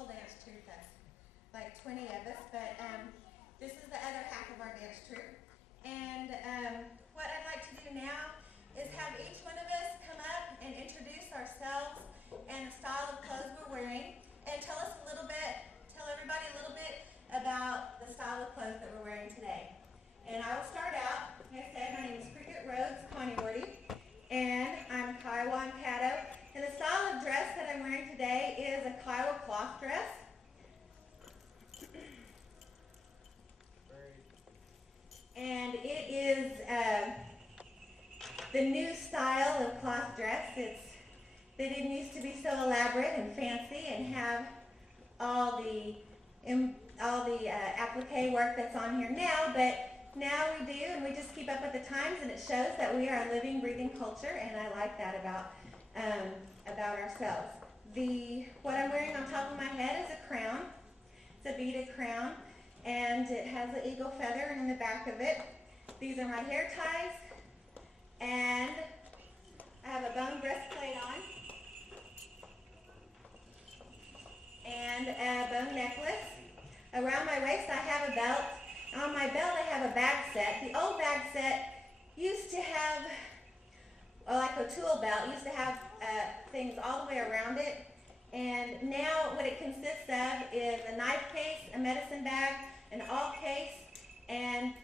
full dance troupe. That's like 20 of us, but this is the other half of our dance troupe. And what I'd like to do now is have each one of us come up and introduce ourselves and the style of clothes we're wearing, and tell everybody a little bit about the style of clothes that we're wearing today. And I will start out. Like I said, my name is Cricket Rhodes Coneyworthy, and I'm Kiowa and Caddo. And the style of dress that I'm wearing today is a Kiowa cloth dress. And it is the new style of cloth dress. They didn't used to be so elaborate and fancy and have all the applique work that's on here now, but now we do, and we just keep up with the times, and it shows that we are a living, breathing culture, and I like that about ourselves. What I'm wearing on top of my head is a crown. It's a beaded crown, and it has an eagle feather in the back of it. These are my hair ties, and I have a bone breastplate on, and a bone necklace. Around my waist I have a belt. On my belt I have a bag set. The old bag set used to have, like a tool belt, used to have things all the way around it. And now what it consists of is a knife case, a medicine bag, an awl case, and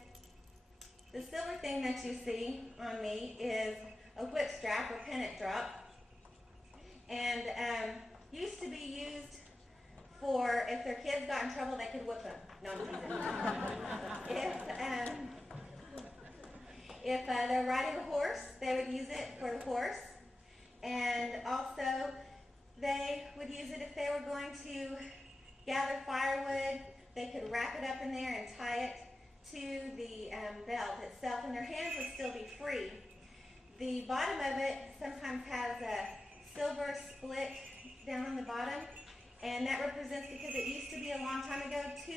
the silver thing that you see on me is a whip strap or pennant drop. And used to be used for if their kids got in trouble, they could whip them. No, I'm teasing. If they're riding a horse, they would use it for the horse. And also, they would use it if they were going to gather firewood. They could wrap it up in there and tie it to the belt itself, and their hands would still be free. The bottom of it sometimes has a silver split down on the bottom, and that represents, because it used to be a long time ago, 2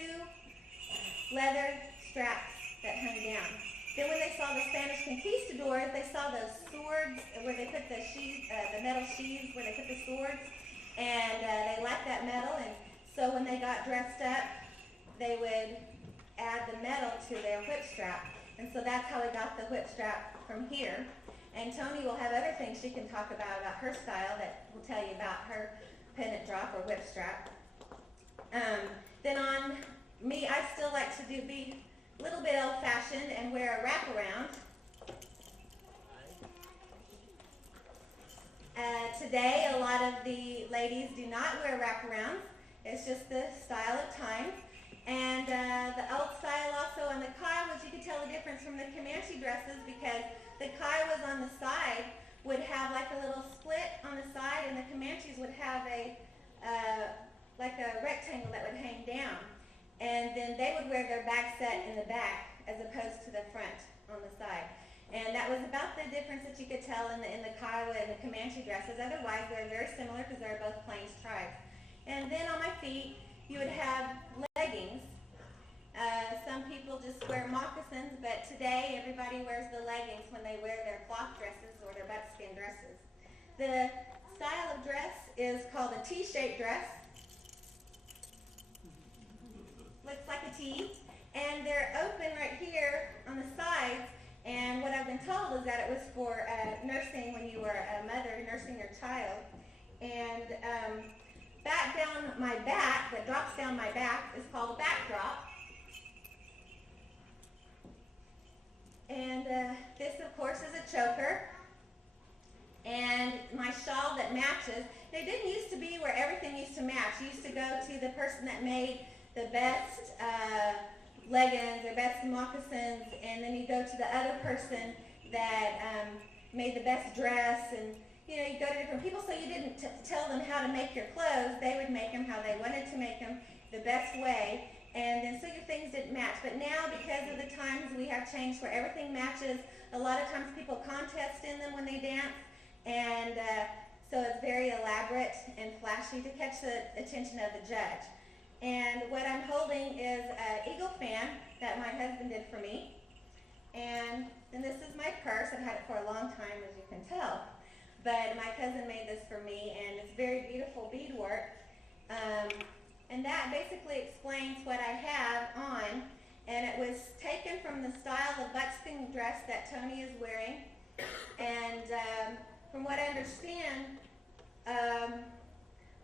leather straps that hung down. Then when they saw the Spanish conquistadors, they saw those swords where they put the metal sheaths where they put the swords, and they liked that metal, and so when they got dressed up, they would add the metal to their whip strap, and so that's how we got the whip strap from here. And Tony will have other things she can talk about her style that will tell you about her pennant drop or whip strap. Then on me, I still like to be a little bit old-fashioned and wear a wraparound. Today, a lot of the ladies do not wear wraparounds. It's just the style of time. And the old style also on the Kiowas, you could tell the difference from the Comanche dresses, because the Kiowas on the side would have like a little split on the side, and the Comanches would have like a rectangle that would hang down. And then they would wear their bag set in the back as opposed to the front on the side. And that was about the difference that you could tell in the Kiowa and the Comanche dresses. Otherwise, they're very similar because they're both Plains tribes. And then on my feet, you would have leggings. Some people just wear moccasins, but today everybody wears the leggings when they wear their cloth dresses or their buckskin dresses. The style of dress is called a T-shaped dress. Looks like a T, and they're open right here on the sides, and what I've been told is that it was for nursing when you were a mother nursing your child. And back down my back, that drops down my back, is called a backdrop. And this, of course, is a choker. And my shawl that matches. It didn't used to be where everything used to match. You used to go to the person that made the best leggings or best moccasins, and then you go to the other person that made the best dress, and you go to different people, so you didn't tell them how to make your clothes. They would make them how they wanted to make them, the best way, and then so your things didn't match. But now, because of the times, we have changed where everything matches. A lot of times people contest in them when they dance, and so it's very elaborate and flashy to catch the attention of the judge. And what I'm holding is an eagle fan that my husband did for me. And then this is my purse. I've had it for a long time, as you can tell. But my cousin made this for me, and it's very beautiful beadwork. explains what I have on, and it was taken from the style of buckskin dress that Tony is wearing. And from what I understand,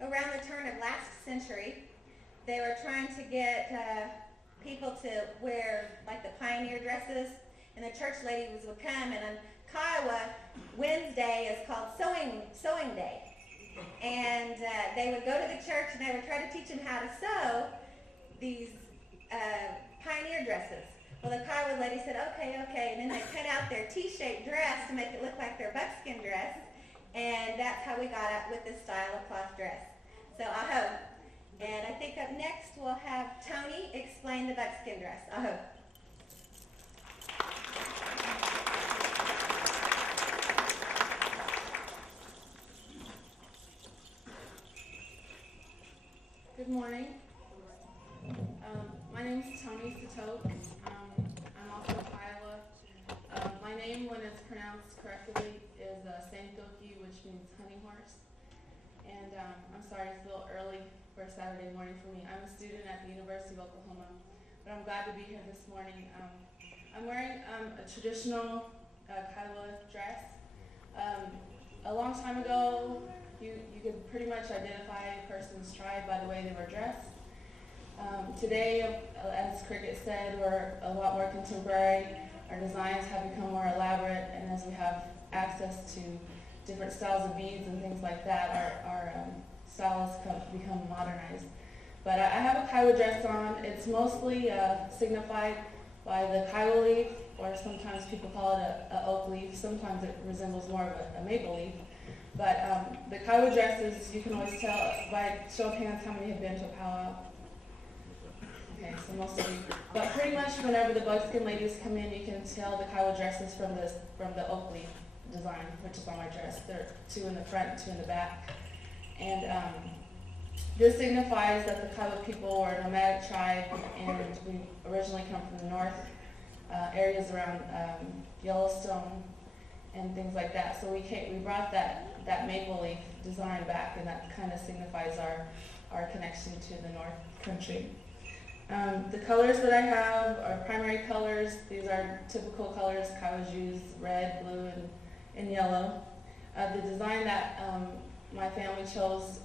around the turn of last century, they were trying to get people to wear like the pioneer dresses, and the church ladies would come, and on Kiowa, Wednesday is called sewing day. And they would go to the church and they would try to teach them how to sew these pioneer dresses. Well, the Kiowa lady said, okay, and then they cut out their T-shaped dress to make it look like their buckskin dress, and that's how we got up with this style of cloth dress. So I hope. And I think up next we'll have Tony explain the buckskin dress. I hope. Good morning. My name is Tony Silko. I'm also of Iowa. My name, when it's pronounced correctly, is Sankoki, which means hunting horse. And I'm sorry, it's a little early for a Saturday morning for me. I'm a student at the University of Oklahoma, but I'm glad to be here this morning. I'm wearing a traditional Kiowa dress. A long time ago, you could pretty much identify a person's tribe by the way they were dressed. Today, as Cricket said, we're a lot more contemporary. Our designs have become more elaborate, and as we have access to different styles of beads and things like that, our styles become modernized. But I have a Kiowa dress on. It's mostly signified by the Kiowa leaf, or sometimes people call it a oak leaf. Sometimes it resembles more of a maple leaf. But the Kiowa dresses, you can always tell by show of hands how many have been to a powwow. Okay, so most of you. But pretty much whenever the buckskin ladies come in, you can tell the Kiowa dresses from the oak leaf design, which is on my dress. There are two in the front, two in the back. And this signifies that the Kiowa people were a nomadic tribe, and we originally come from the north areas around Yellowstone and things like that. So we brought that maple leaf design back, and that kind of signifies our connection to the North Country. The colors that I have are primary colors. These are typical colors Kiowas use: red, blue, and yellow. The design that my family chose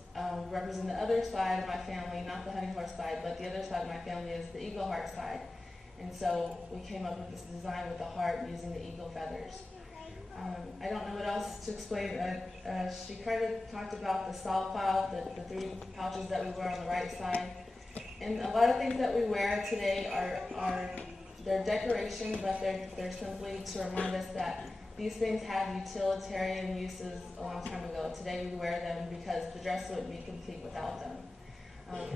represent the other side of my family, not the hunting horse side, but the other side of my family is the eagle heart side. And so we came up with this design with the heart using the eagle feathers. I don't know what else to explain. She kind of talked about the style file, the three pouches that we wear on the right side. And a lot of things that we wear today are they're decoration, but they're simply to remind us that these things had utilitarian uses a long time ago. Today we wear them because the dress wouldn't be complete without them.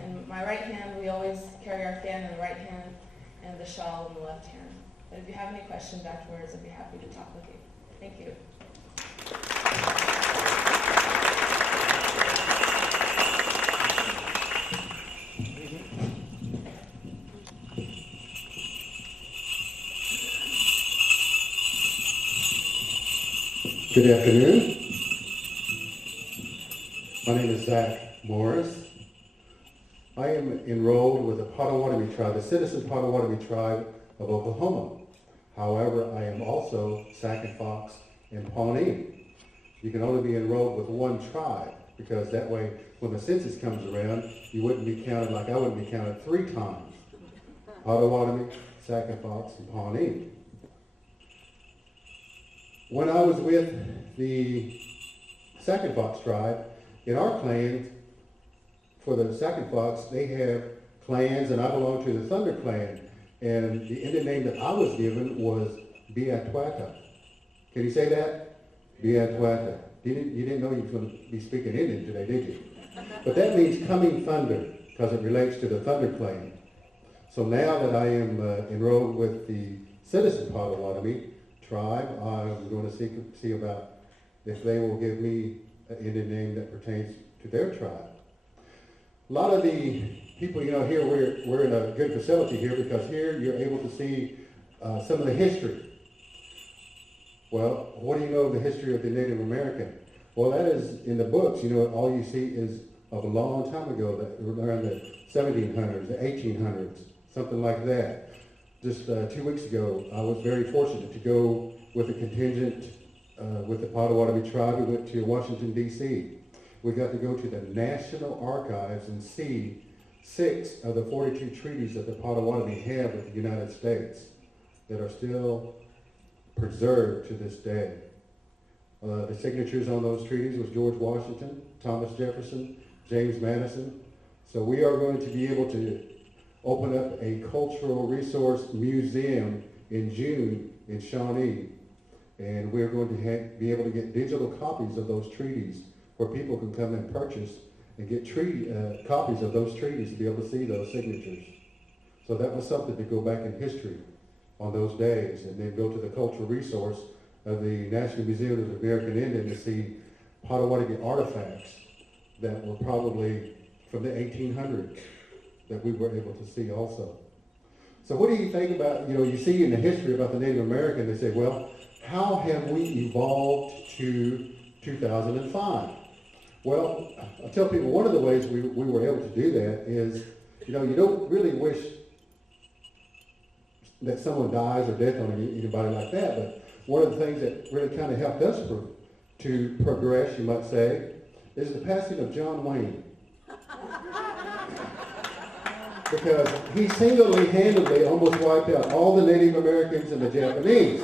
In my right hand, we always carry our fan in the right hand and the shawl in the left hand. But if you have any questions afterwards, I'd be happy to talk with you. Thank you. Good afternoon. My name is Zach Morris. I am enrolled with the Potawatomi tribe, the citizen Potawatomi tribe of Oklahoma. However, I am also Sac and Fox and Pawnee. You can only be enrolled with one tribe, because that way when the census comes around, you wouldn't be counted like I wouldn't be counted 3 times. Potawatomi, Sac and Fox, and Pawnee. When I was with the Sac and Fox tribe, in our clans, for the Sac and Fox, they have clans, and I belong to the Thunder Clan. And the Indian name that I was given was Biatwata. Can you say that? Biatwata. You didn't know you were going to be speaking Indian today, did you? But that means coming thunder, because it relates to the Thunder Clan. So now that I am enrolled with the citizen Potawatomi tribe, I'm going to see about if they will give me an Indian name that pertains to their tribe. A lot of the people, here we're in a good facility here, because here you're able to see some of the history. Well, what do you know of the history of the Native American? Well, that is in the books. All you see is of a long time ago, that around the 1700s, the 1800s, something like that. Just 2 weeks ago, I was very fortunate to go with a contingent with the Potawatomi tribe. We went to Washington, D.C. We got to go to the National Archives and see 6 of the 42 treaties that the Potawatomi have with the United States that are still preserved to this day. The signatures on those treaties was George Washington, Thomas Jefferson, James Madison. So we are going to be able to open up a cultural resource museum in June in Shawnee. And we're going to be able to get digital copies of those treaties where people can come and purchase and get copies of those treaties to be able to see those signatures. So that was something to go back in history on those days, and then go to the cultural resource of the National Museum of the American Indian to see Potawatomi artifacts that were probably from the 1800s that we were able to see also. So what do you think about, you see in the history about the Native American, they say, well, how have we evolved to 2005? Well, I tell people one of the ways we were able to do that is, you don't really wish that someone dies or death on anybody like that, but one of the things that really kind of helped us to progress, you might say, is the passing of John Wayne. Because he single-handedly almost wiped out all the Native Americans and the Japanese.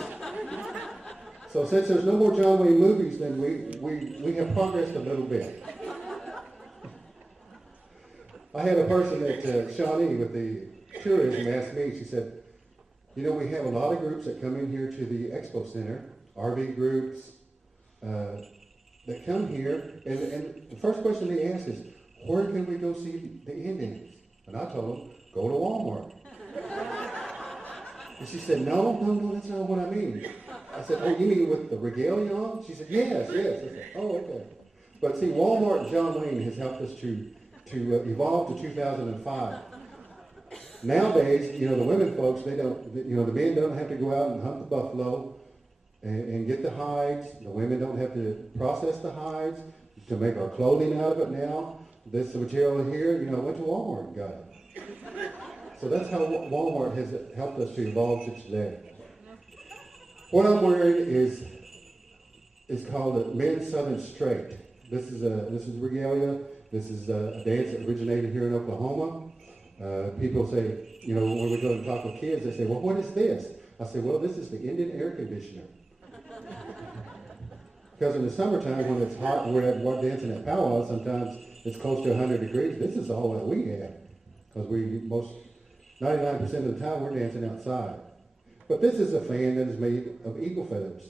So since there's no more John Wayne movies, then we have progressed a little bit. I had a person at Shawnee with the tourism ask me, she said, we have a lot of groups that come in here to the Expo Center, RV groups, that come here, and the first question they ask is, where can we go see the Indians? And I told them, go to Walmart. And she said, no, that's not what I mean. I said, oh, you mean with the regalia on? She said, yes. I said, oh, okay. But see, Walmart and John Wayne has helped us to evolve to 2005. Nowadays, the women folks, they don't, the men don't have to go out and hunt the buffalo and get the hides. The women don't have to process the hides to make our clothing out of it now. This material here, I went to Walmart and got it. So that's how Walmart has helped us to evolve to today. What I'm wearing is called a men's Southern Straight. This is regalia. This is a dance that originated here in Oklahoma. People say, when we go and talk with kids, they say, well, what is this? I say, well, this is the Indian air conditioner. Because in the summertime, when it's hot and we're dancing at powwows, sometimes it's close to 100 degrees. This is all that we have. Because 99% of the time, we're dancing outside. But this is a fan that is made of eagle feathers.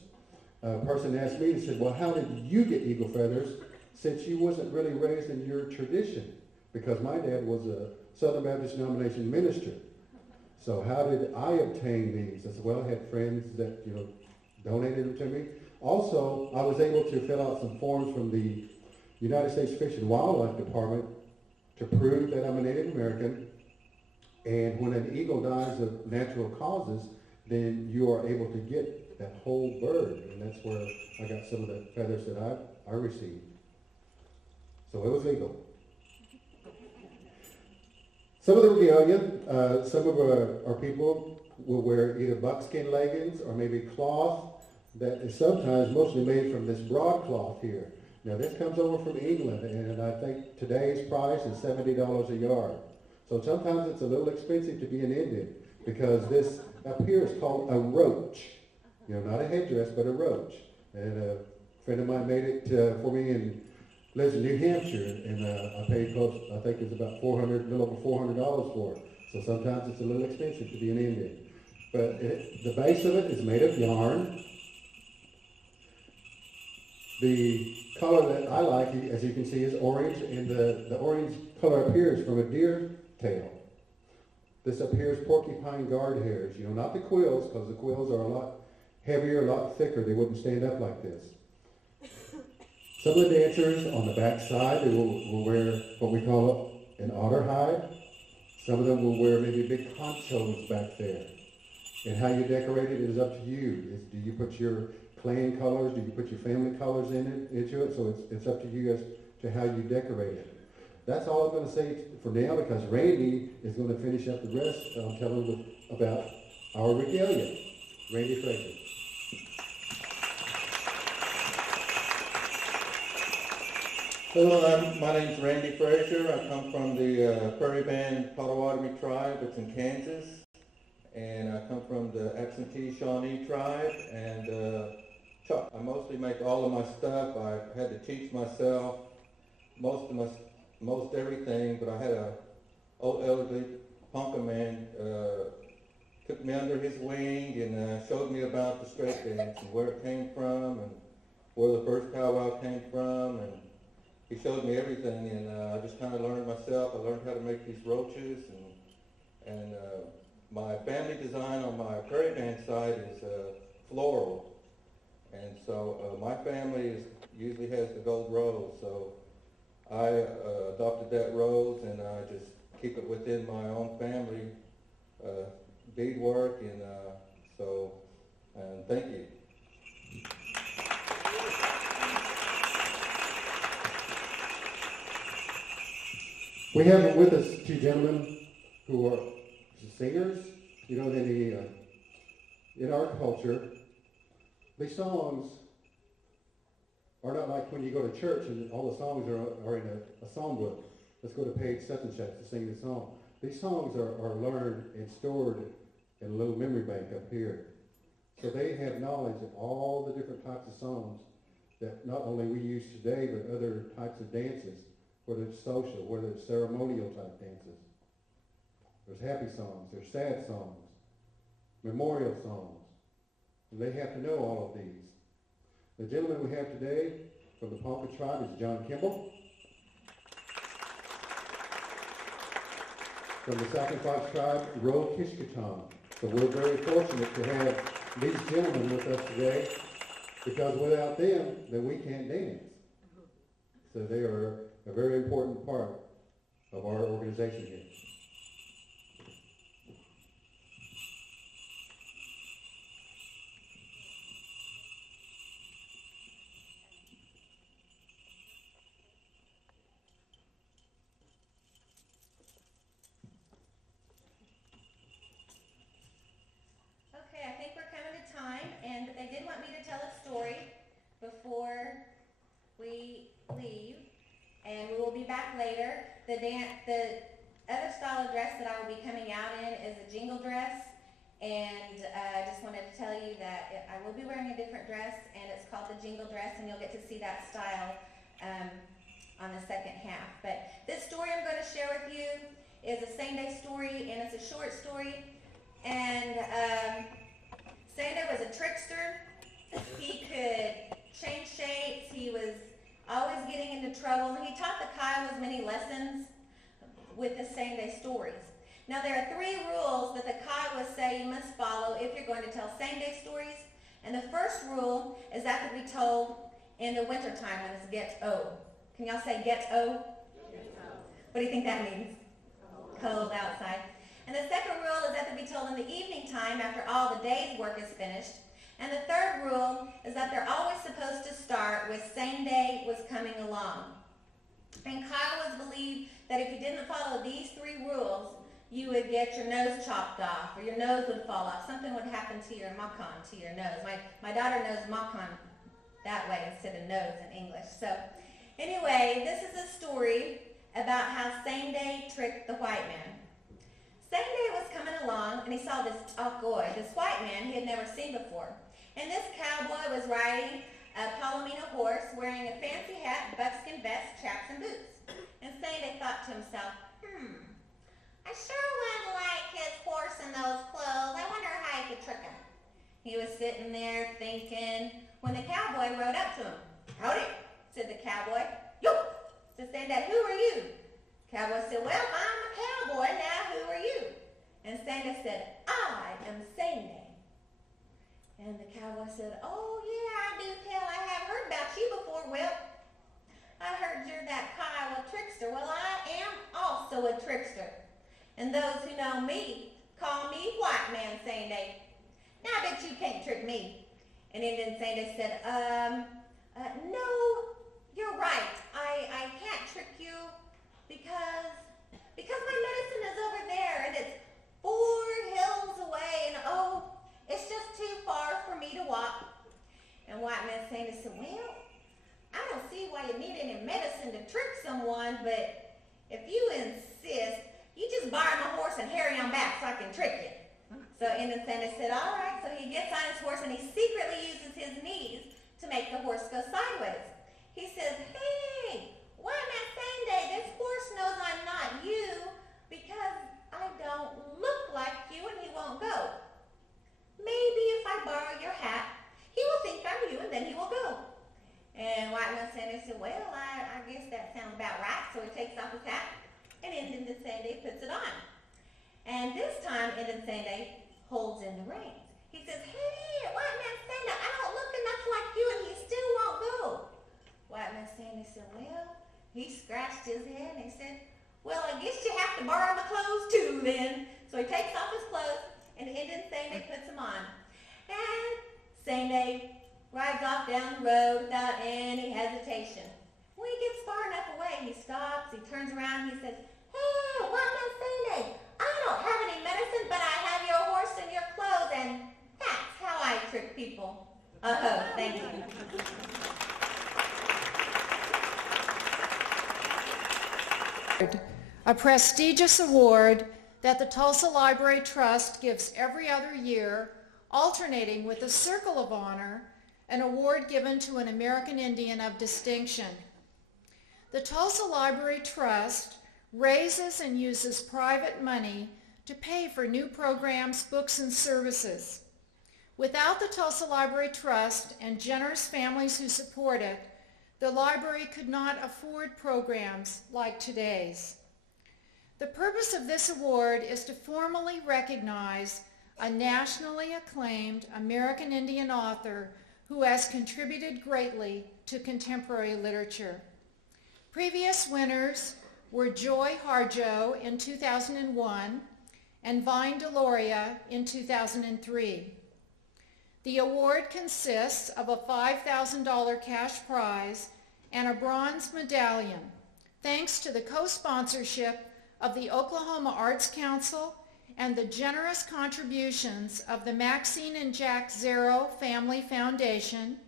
A person asked me, he said, well, how did you get eagle feathers since you wasn't really raised in your tradition? Because my dad was a Southern Baptist denomination minister. So how did I obtain these? I said, well, I had friends that, donated them to me. Also, I was able to fill out some forms from the United States Fish and Wildlife Department to prove that I'm a Native American. And when an eagle dies of natural causes, then you are able to get that whole bird. And that's where I got some of the feathers that I received. So it was legal. Some of the regalia, some of our people will wear either buckskin leggings or maybe cloth that is sometimes mostly made from this broadcloth here. Now this comes over from England, and I think today's price is $70 a yard. So sometimes it's a little expensive to be an Indian because this up here is called a roach. Not a headdress, but a roach. And a friend of mine made it for me and lives in New Hampshire, and I paid close, I think it's about a little over $400 for it. So sometimes it's a little expensive to be an Indian. But the base of it is made of yarn. The color that I like, as you can see, is orange, and the orange color up here is from a deer tail. This up here is porcupine guard hairs, not the quills, because the quills are a lot heavier, a lot thicker. They wouldn't stand up like this. Some of the dancers on the back side, they will wear what we call an otter hide. Some of them will wear maybe big ponchos back there. And how you decorate it is up to you. Do you put your clan colors? Do you put your family colors into it? So it's up to you as to how you decorate it. that's all I'm going to say for now, because Randy is going to finish up the rest, telling about our regalia. Randy Frazier. Hello, my name's Randy Frazier. I come from the Prairie Band Potawatomi tribe. It's in Kansas. And I come from the absentee Shawnee tribe. And I mostly make all of my stuff. I had to teach myself most everything, but I had a old elderly punka man took me under his wing and showed me about the straight dance and where it came from and where the first powwow came from, and he showed me everything, and I just kind of learned myself. I learned how to make these roaches, and my family design on my prairie band side is floral, and so my family usually has the gold rose, so I adopted that rose, and I just keep it within my own family beadwork, and thank you. We have with us two gentlemen who are singers. You know, in our culture, these songs are not like when you go to church and all the songs are in a songbook. Let's go to page such and such to sing the song. These songs are learned and stored in a little memory bank up here. So they have knowledge of all the different types of songs that not only we use today, but other types of dances, whether it's social, whether it's ceremonial type dances. There's happy songs, there's sad songs, memorial songs. And they have to know all of these. The gentleman we have today from the Ponca tribe is John Kimball. From the Second Fox tribe, Ro Kishkatan. So we're very fortunate to have these gentlemen with us today, because without them, then we can't dance. So they are a very important part of our organization here. Okay, I think we're coming to time, and they did want me to tell a story before we leave, and we will be back later. The other style of dress that I will be coming out in is a jingle dress, and I just wanted to tell you that I will be wearing a different dress, and it's called the Jingle Dress, and you'll get to see that style on the second half. But this story I'm going to share with you is a same-day story, and it's a short story. And Sander was a trickster. He could change shapes. He was always getting into trouble. And he taught the Kiowas many lessons with the same-day stories. Now, there are 3 rules that the Kiowas say you must follow if you're going to tell same-day stories. And the first rule is that to be told in the wintertime when it's get-o. Can y'all say get-o? Get-o. What do you think that means? Cold outside. And the second rule is that to be told in the evening time after all the day's work is finished. And the third rule is that they're always supposed to start with same day was coming along. And Kiowas believe that if you didn't follow these 3 rules, you would get your nose chopped off, or your nose would fall off. Something would happen to your makan, to your nose. My daughter knows makan that way instead of nose in English. So anyway, this is a story about how same day tricked the white man. Same day was coming along, and he saw this white man he had never seen before. And this cowboy was riding a palomino horse, wearing a fancy hat, buckskin vest, chaps, and boots. And Sandy thought to himself, I sure would like his horse in those clothes. I wonder how I could trick him. He was sitting there thinking when the cowboy rode up to him. Howdy, said the cowboy. Yo, said Sandy, who are you? Cowboy said, well, I'm a cowboy, now who are you? And Sandy said, I am Sandy. And the cowboy said, oh yeah, I do tell, I have heard about you before. Well, I heard you're that Kiowa trickster. Well, I am also a trickster. And those who know me call me White Man Sandy. Now I bet you can't trick me. And then Sandy said, no, you're right. I can't trick you. because my medicine is over there and it's 4 hills away and oh, it's just too far for me to walk. And White Man Santa said, well, I don't see why you need any medicine to trick someone, but if you insist, you just borrow my horse and hurry on back so I can trick you. So Indian Santa said, all right. So he gets on his horse and he secretly uses his knees to make the horse go sideways. He says, hey, White Man Santa, this horse knows I'm not you because I don't look like you and he won't go. Maybe if I borrow your hat, he will think I'm you and then he will go. And White Man Santa said, well, I guess that sounds about right. So he takes off his hat and Indian Santa puts it on. And this time Indian Santa holds in the reins. He says, hey, White Man Santa, I don't look enough like you and he still won't go. White Man Santa said, well, he scratched his head and he said, well, I guess you have to borrow my clothes too then. So he takes off his clothes and Indian Santa puts them on. And Santa rides off down the road without any hesitation. When he gets far enough away, he stops, he turns around, he says, hey, White Man Santa, I don't have any medicine, but I have your horse and your clothes, and that's how I trick people. Oh, thank you. A prestigious award that the Tulsa Library Trust gives every other year, alternating with the Circle of Honor, an award given to an American Indian of distinction. The Tulsa Library Trust raises and uses private money to pay for new programs, books, and services. Without the Tulsa Library Trust and generous families who support it, the library could not afford programs like today's. The purpose of this award is to formally recognize a nationally acclaimed American Indian author who has contributed greatly to contemporary literature. Previous winners were Joy Harjo in 2001 and Vine Deloria in 2003. The award consists of a $5,000 cash prize and a bronze medallion, thanks to the co-sponsorship of the Oklahoma Arts Council and the generous contributions of the Maxine and Jack Zero Family Foundation,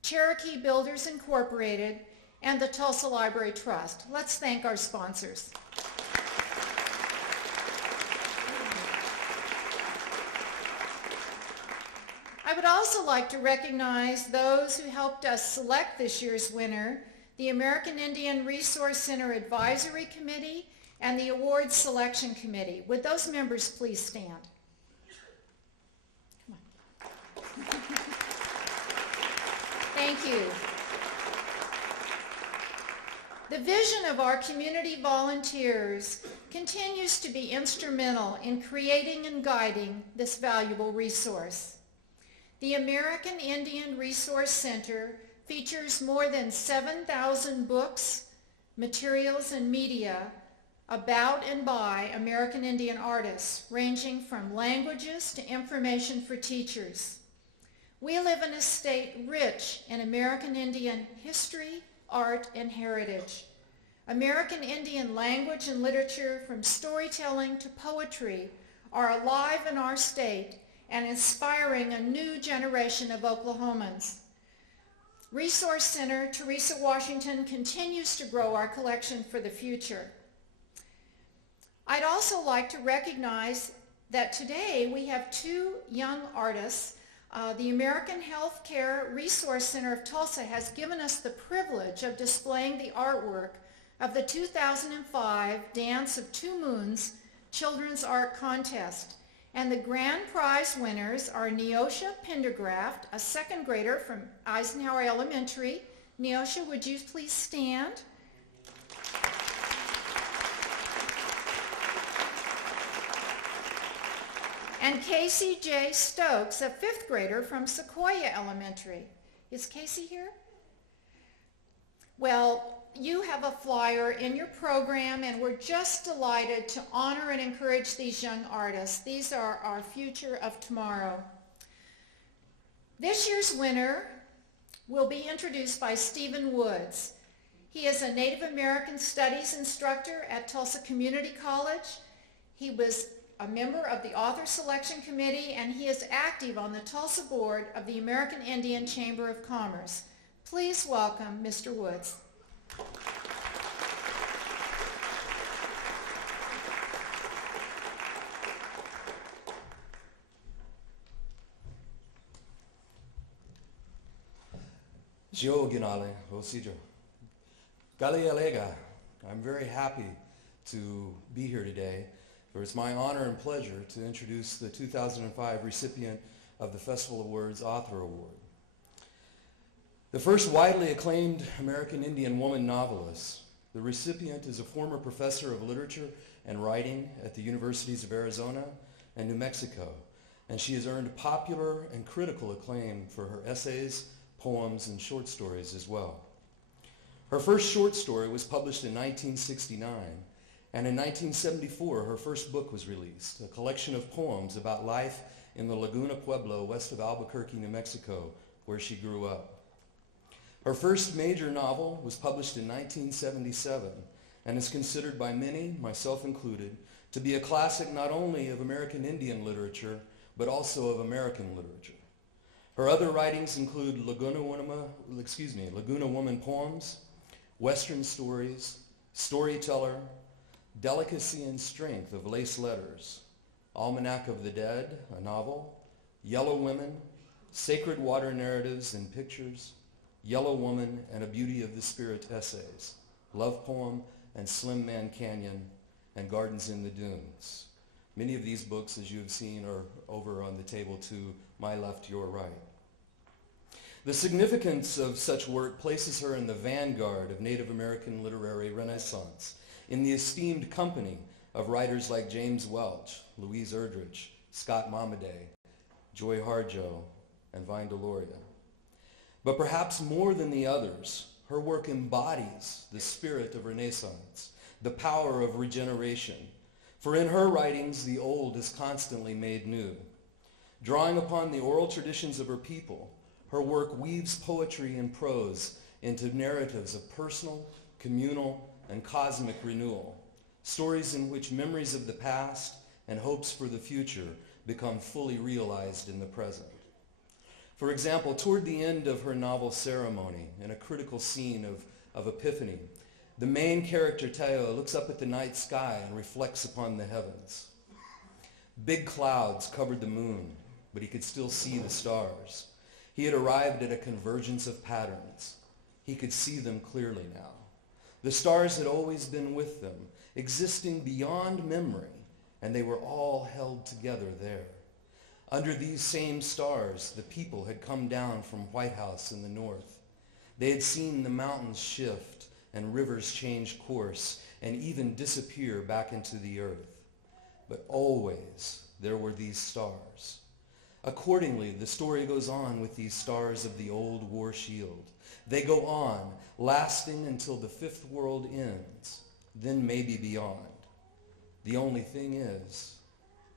Cherokee Builders Incorporated, and the Tulsa Library Trust. Let's thank our sponsors. I would also like to recognize those who helped us select this year's winner, the American Indian Resource Center Advisory Committee and the Awards Selection Committee. Would those members please stand? Come on. Thank you. The vision of our community volunteers continues to be instrumental in creating and guiding this valuable resource. The American Indian Resource Center features more than 7,000 books, materials, and media about and by American Indian artists, ranging from languages to information for teachers. We live in a state rich in American Indian history, art, and heritage. American Indian language and literature, from storytelling to poetry, are alive in our state and inspiring a new generation of Oklahomans. Resource Center Teresa Washington continues to grow our collection for the future. I'd also like to recognize that today we have 2 young artists. The American Healthcare Resource Center of Tulsa has given us the privilege of displaying the artwork of the 2005 Dance of Two Moons Children's Art Contest. And the grand prize winners are Neosha Pendergraft, a 2nd grader from Eisenhower Elementary. Neosha, would you please stand? And Casey J. Stokes, a 5th grader from Sequoia Elementary. Is Casey here? Well, you have a flyer in your program, and we're just delighted to honor and encourage these young artists. These are our future of tomorrow. This year's winner will be introduced by Stephen Woods. He is a Native American Studies instructor at Tulsa Community College. He was a member of the Author Selection Committee, and he is active on the Tulsa board of the American Indian Chamber of Commerce. Please welcome Mr. Woods. Joe Ginale, Osijo. Galialega, I'm very happy to be here today, for it's my honor and pleasure to introduce the 2005 recipient of the Festival of Words Author Award. The first widely acclaimed American Indian woman novelist, the recipient is a former professor of literature and writing at the universities of Arizona and New Mexico, and she has earned popular and critical acclaim for her essays, poems, and short stories as well. Her first short story was published in 1969, and in 1974 her first book was released, a collection of poems about life in the Laguna Pueblo west of Albuquerque, New Mexico, where she grew up. Her first major novel was published in 1977 and is considered by many, myself included, to be a classic not only of American Indian literature, but also of American literature. Her other writings include Laguna Woman poems, Western stories, Storyteller, Delicacy and Strength of Lace Letters, Almanac of the Dead, a novel, Yellow Women, Sacred Water Narratives and Pictures, Yellow Woman and A Beauty of the Spirit essays, Love Poem and Slim Man Canyon, and Gardens in the Dunes. Many of these books, as you have seen, are over on the table to my left, your right. The significance of such work places her in the vanguard of Native American literary renaissance, in the esteemed company of writers like James Welch, Louise Erdrich, Scott Momaday, Joy Harjo, and Vine Deloria. But perhaps more than the others, her work embodies the spirit of Renaissance, the power of regeneration. For in her writings, the old is constantly made new. Drawing upon the oral traditions of her people, her work weaves poetry and prose into narratives of personal, communal, and cosmic renewal, stories in which memories of the past and hopes for the future become fully realized in the present. For example, toward the end of her novel Ceremony, in a critical scene of Epiphany, the main character, Teo, looks up at the night sky and reflects upon the heavens. Big clouds covered the moon, but he could still see the stars. He had arrived at a convergence of patterns. He could see them clearly now. The stars had always been with them, existing beyond memory, and they were all held together there. Under these same stars, the people had come down from White House in the north. They had seen the mountains shift and rivers change course and even disappear back into the earth. But always there were these stars. Accordingly, the story goes on with these stars of the old war shield. They go on, lasting until the fifth world ends, then maybe beyond. The only thing is,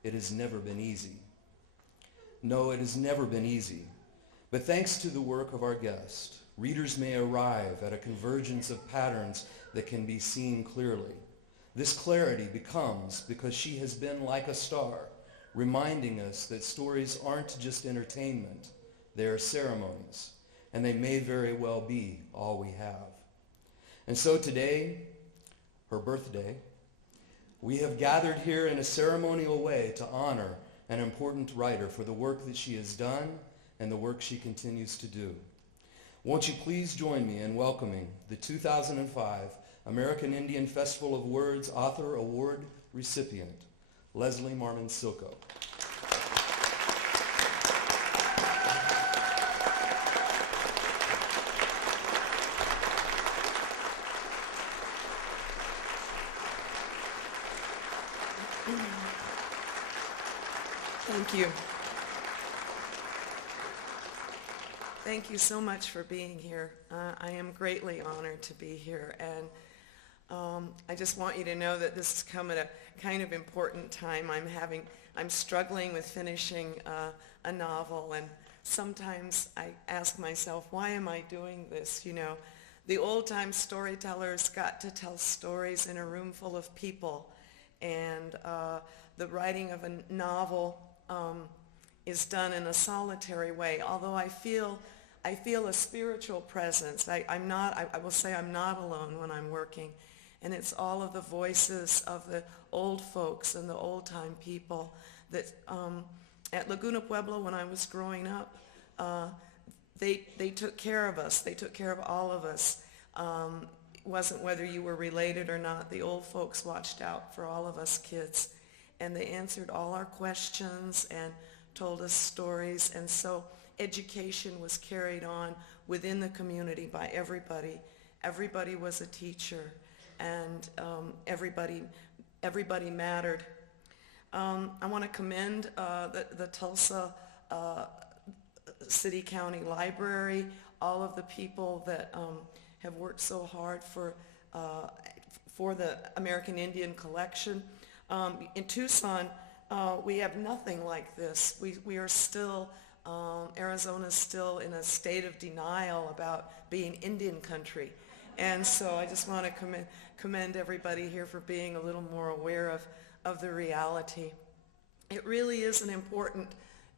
it has never been easy. No, it has never been easy. But thanks to the work of our guest, readers may arrive at a convergence of patterns that can be seen clearly. This clarity becomes because she has been like a star, reminding us that stories aren't just entertainment, they are ceremonies, and they may very well be all we have. And so today, her birthday, we have gathered here in a ceremonial way to honor an important writer for the work that she has done and the work she continues to do. Won't you please join me in welcoming the 2005 American Indian Festival of Words Author Award recipient, Leslie Marmon Silko. Thank you. Thank you so much for being here. I am greatly honored to be here, and I just want you to know that this has come at a kind of important time. I'm struggling with finishing a novel, and sometimes I ask myself, why am I doing this? You know, the old-time storytellers got to tell stories in a room full of people, and the writing of a novel is done in a solitary way. Although I feel a spiritual presence. I will say I'm not alone when I'm working, and it's all of the voices of the old folks and the old-time people that at Laguna Pueblo, when I was growing up, they took care of us. They took care of all of us. It wasn't whether you were related or not. The old folks watched out for all of us kids, and they answered all our questions and told us stories. And so education was carried on within the community by everybody. Everybody was a teacher, and everybody mattered. I want to commend the Tulsa City County Library, all of the people that have worked so hard for the American Indian collection. In Tucson, we have nothing like this. We are still, Arizona's still in a state of denial about being Indian country. And so I just want to commend everybody here for being a little more aware of the reality. It really is an important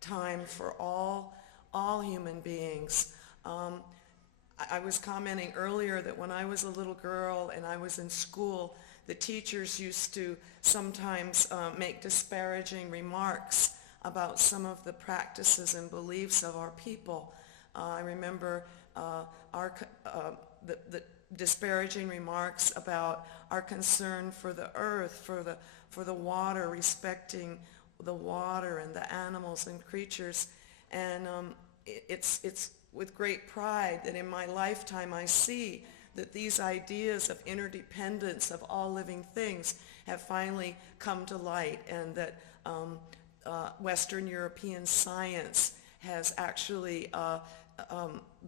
time for all human beings. I was commenting earlier that when I was a little girl and I was in school, the teachers used to sometimes make disparaging remarks about some of the practices and beliefs of our people. I remember the disparaging remarks about our concern for the earth, for the water, respecting the water and the animals and creatures. And it's with great pride that in my lifetime I see that these ideas of interdependence of all living things have finally come to light, and that Western European science has actually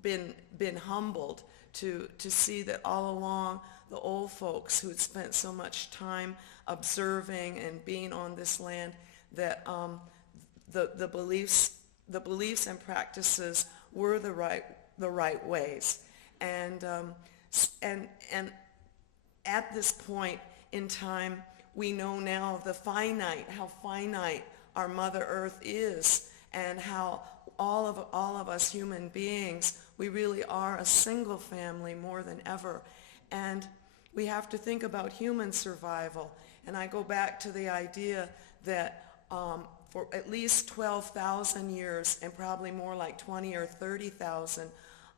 been humbled to see that all along the old folks who had spent so much time observing and being on this land, that the beliefs and practices were the right ways. And at this point in time, we know now how finite our Mother Earth is, and how all of us human beings, we really are a single family more than ever. And we have to think about human survival. And I go back to the idea that for at least 12,000 years, and probably more like 20 or 30,000,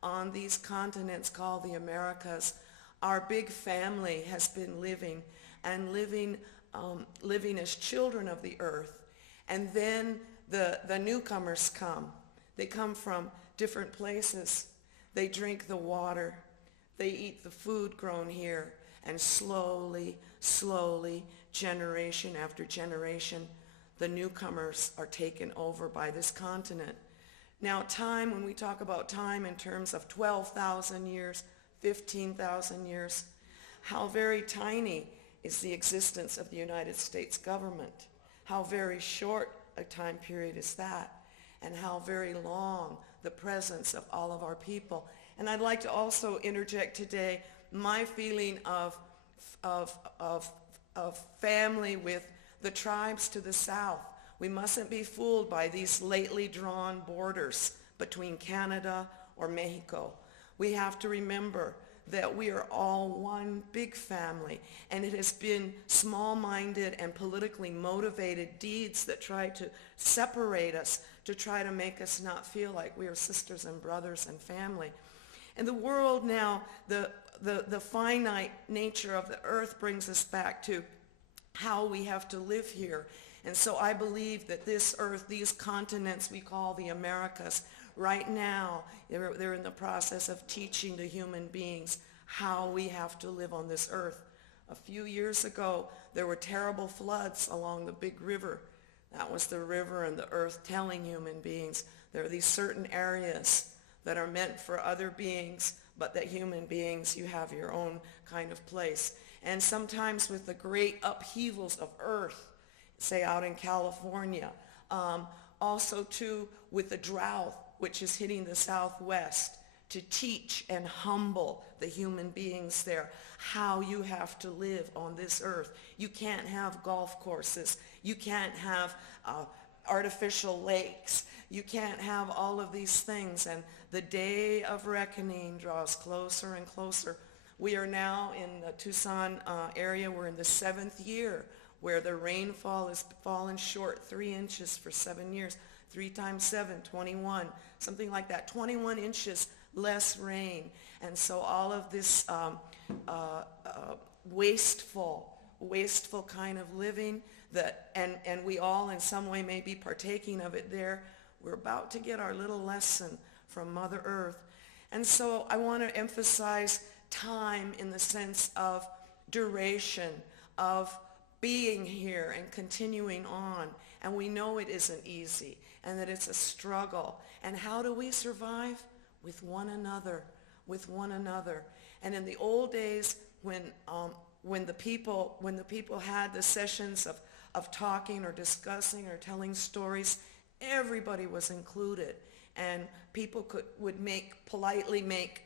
on these continents called the Americas, our big family has been living as children of the earth. And then the newcomers come. They come from different places. They drink the water. They eat the food grown here. And slowly, generation after generation, the newcomers are taken over by this continent. Now, time, when we talk about time in terms of 12,000 years, 15,000 years, how very tiny is the existence of the United States government. How very short a time period is that, and how very long the presence of all of our people. And I'd like to also interject today my feeling of family with the tribes to the south. We mustn't be fooled by these lately drawn borders between Canada or Mexico. We have to remember that we are all one big family, and it has been small-minded and politically motivated deeds that try to separate us, to try to make us not feel like we are sisters and brothers and family. And the world now, the finite nature of the earth brings us back to how we have to live here. And so I believe that this earth, these continents we call the Americas, right now, they're in the process of teaching the human beings how we have to live on this earth. A few years ago, there were terrible floods along the big river. That was the river and the earth telling human beings there are these certain areas that are meant for other beings, but that human beings, you have your own kind of place. And sometimes with the great upheavals of earth, say out in California, also too with the drought which is hitting the Southwest, to teach and humble the human beings there how you have to live on this earth. You can't have golf courses. You can't have artificial lakes. You can't have all of these things. And the day of reckoning draws closer and closer. We are now in the Tucson area. We're in the 7th year where the rainfall has fallen short 3 inches for 7 years. 3 times 7, 21, something like that. 21 inches less rain. And so all of this wasteful kind of living and we all in some way may be partaking of it there. We're about to get our little lesson from Mother Earth. And so I want to emphasize time in the sense of duration, of being here and continuing on. And we know it isn't easy and that it's a struggle. And how do we survive? With one another, with one another. And in the old days when the people had the sessions of talking or discussing or telling stories, everybody was included. And people would politely make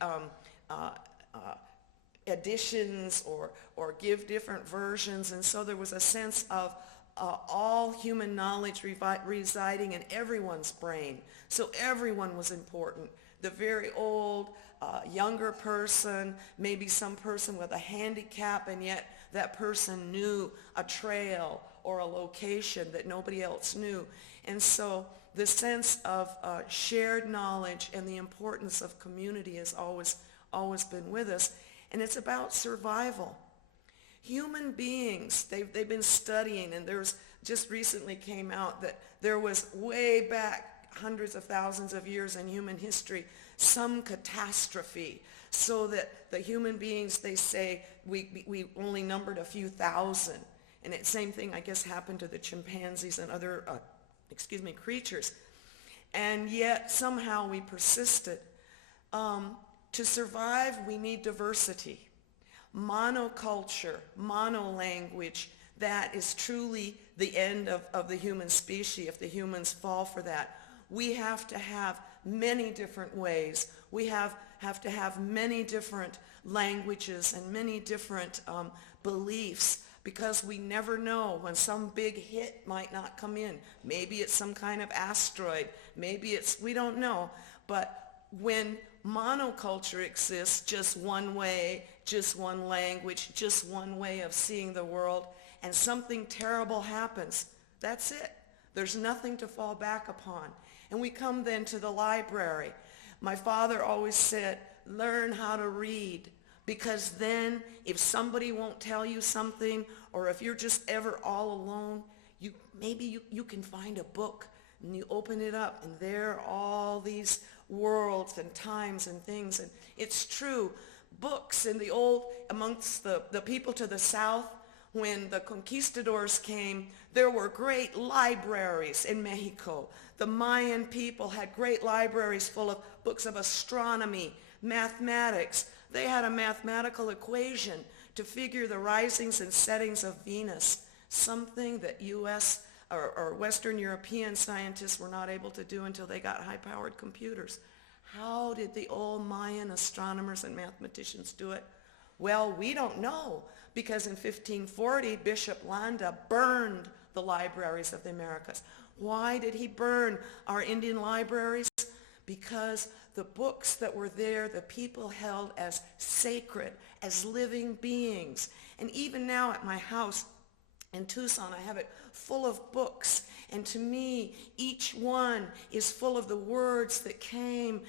additions or give different versions. And so there was a sense of all human knowledge residing in everyone's brain. So everyone was important. The very old, younger person, maybe some person with a handicap, and yet that person knew a trail or a location that nobody else knew. And so the sense of shared knowledge and the importance of community has always been with us. And it's about survival. Human beings, they've been studying, and there's just recently came out that there was way back hundreds of thousands of years in human history some catastrophe, so that the human beings, they say, we only numbered a few thousand. And the same thing, I guess, happened to the chimpanzees and other creatures. And yet somehow we persisted. To survive, we need diversity. Monoculture, monolanguage, that is truly the end of the human species if the humans fall for that. We have to have many different ways. We have to have many different languages and many different beliefs, because we never know when some big hit might not come in. Maybe it's some kind of asteroid. Maybe we don't know. But when monoculture exists, just one way, just one language, just one way of seeing the world, and something terrible happens, that's it. There's nothing to fall back upon. And we come then to the library. My father always said, learn how to read, because then if somebody won't tell you something, or if you're just ever all alone, maybe you can find a book and you open it up and there are all these worlds and times and things. And it's true, books in the old, amongst the people to the south, when the conquistadors came, there were great libraries in Mexico. The Mayan people had great libraries full of books of astronomy, mathematics. They had a mathematical equation to figure the risings and settings of Venus, something that U.S. or Western European scientists were not able to do until they got high-powered computers. How did the old Mayan astronomers and mathematicians do it? Well, we don't know, because in 1540, Bishop Landa burned the libraries of the Americas. Why did he burn our Indian libraries? Because the books that were there, the people held as sacred, as living beings. And even now at my house in Tucson, I have it full of books. And to me, each one is full of the words that came.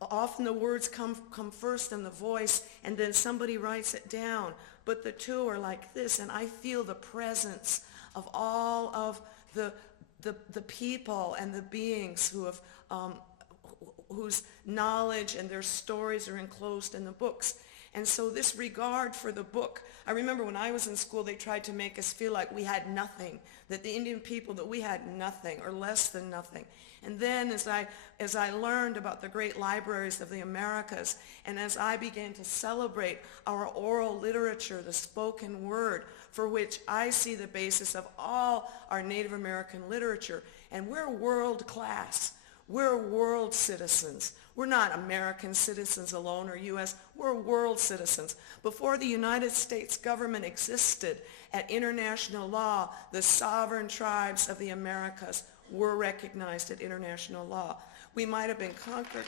Often the words come first in the voice, and then somebody writes it down. But the two are like this, and I feel the presence of all of the people and the beings who have whose knowledge and their stories are enclosed in the books. And so this regard for the book, I remember when I was in school, they tried to make us feel like we had nothing, that the Indian people, that we had nothing or less than nothing. And then as I learned about the great libraries of the Americas, and as I began to celebrate our oral literature, the spoken word, for which I see the basis of all our Native American literature, and we're world class. We're world citizens. We're not American citizens alone or U.S. We're world citizens. Before the United States government existed, at international law, the sovereign tribes of the Americas were recognized at international law. We might have been conquered.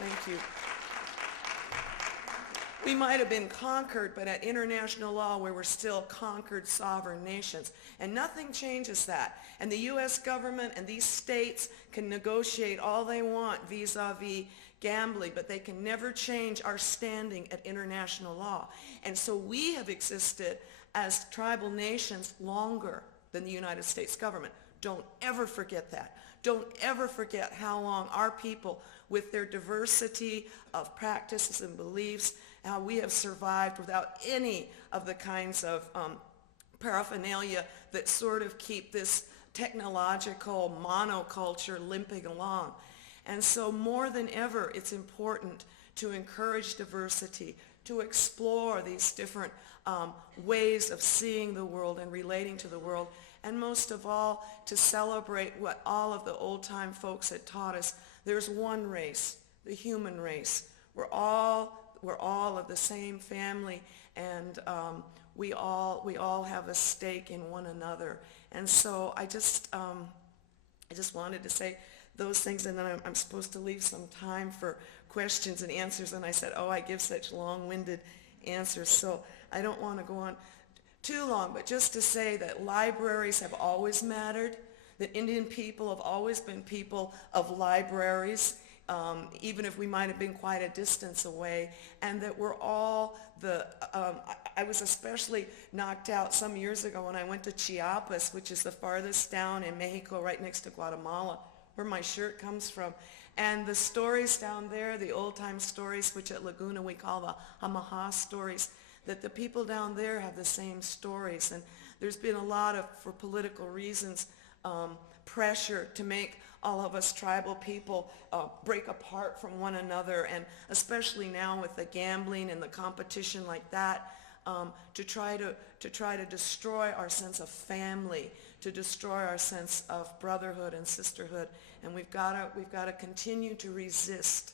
Thank you. We might have been conquered, but at international law, we were still conquered sovereign nations. And nothing changes that. And the U.S. government and these states can negotiate all they want vis-a-vis gambling, but they can never change our standing at international law. And so we have existed as tribal nations longer than the United States government. Don't ever forget that. Don't ever forget how long our people, with their diversity of practices and beliefs, how we have survived without any of the kinds of paraphernalia that sort of keep this technological monoculture limping along. And so more than ever, it's important to encourage diversity, to explore these different ways of seeing the world and relating to the world, and most of all, to celebrate what all of the old-time folks had taught us. There's one race, the human race. We're all of the same family, and we all have a stake in one another. And so I just wanted to say those things, and then I'm supposed to leave some time for questions and answers, and I said, oh, I give such long-winded answers, so I don't want to go on too long, but just to say that libraries have always mattered, that Indian people have always been people of libraries, even if we might have been quite a distance away, and that we're all I was especially knocked out some years ago when I went to Chiapas, which is the farthest down in Mexico, right next to Guatemala, where my shirt comes from. And the stories down there, the old-time stories, which at Laguna we call the Hamaha stories, that the people down there have the same stories. And there's been a lot of, for political reasons, pressure to make all of us tribal people break apart from one another, and especially now with the gambling and the competition like that, to try to destroy our sense of family, to destroy our sense of brotherhood and sisterhood. And we've got to continue to resist.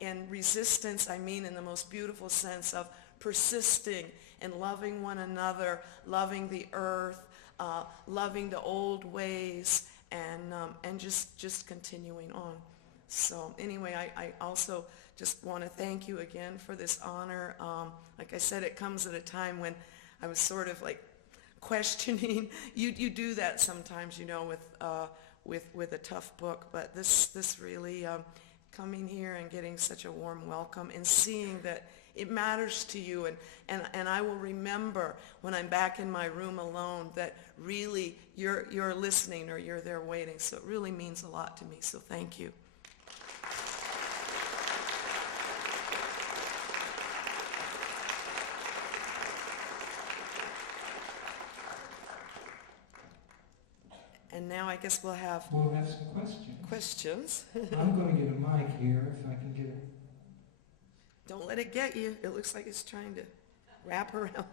And resistance, I mean in the most beautiful sense of persisting and loving one another, loving the earth, loving the old ways, and just continuing on. So anyway, I also just want to thank you again for this honor. Like I said, it comes at a time when I was sort of like questioning. You do that sometimes, you know, with a tough book, but this really coming here and getting such a warm welcome and seeing that it matters to you, and I will remember when I'm back in my room alone that really you're listening or you're there waiting. So it really means a lot to me. So thank you. And now I guess we'll have some questions. I'm going to get a mic here if I can get it. Don't let it get you. It looks like it's trying to wrap around.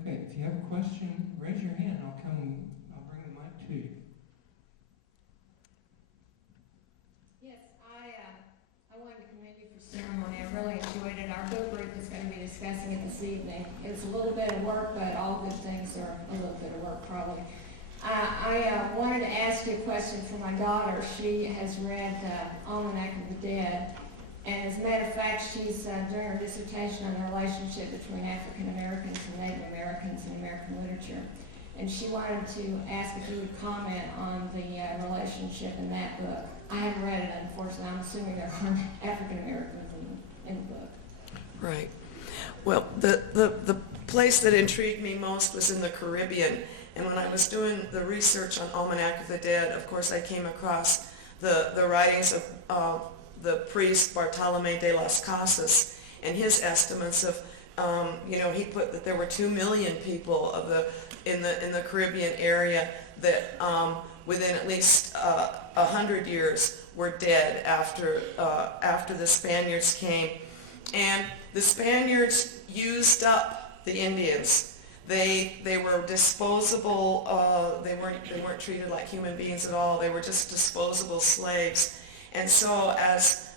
Okay, if you have a question, raise your hand. I'll bring the mic to you. Yes, I wanted to commend you for ceremony. I really enjoyed it. Our book group is going to be discussing it this evening. It's a little bit of work, but all good things are a little bit of work probably. I wanted to ask you a question for my daughter. She has read Almanac of the Dead, and as a matter of fact, she's doing her dissertation on the relationship between African Americans and Native Americans in American literature. And she wanted to ask if you would comment on the relationship in that book. I haven't read it, unfortunately. I'm assuming there aren't African Americans in the book. Right. Well, the place that intrigued me most was in the Caribbean. And when I was doing the research on Almanac of the Dead, of course, I came across the writings of the priest Bartolome de las Casas and his estimates of, he put that there were 2 million people in the Caribbean area that within at least 100 years were dead after the Spaniards came. And the Spaniards used up the Indians. They were disposable. They weren't treated like human beings at all. They were just disposable slaves. And so, as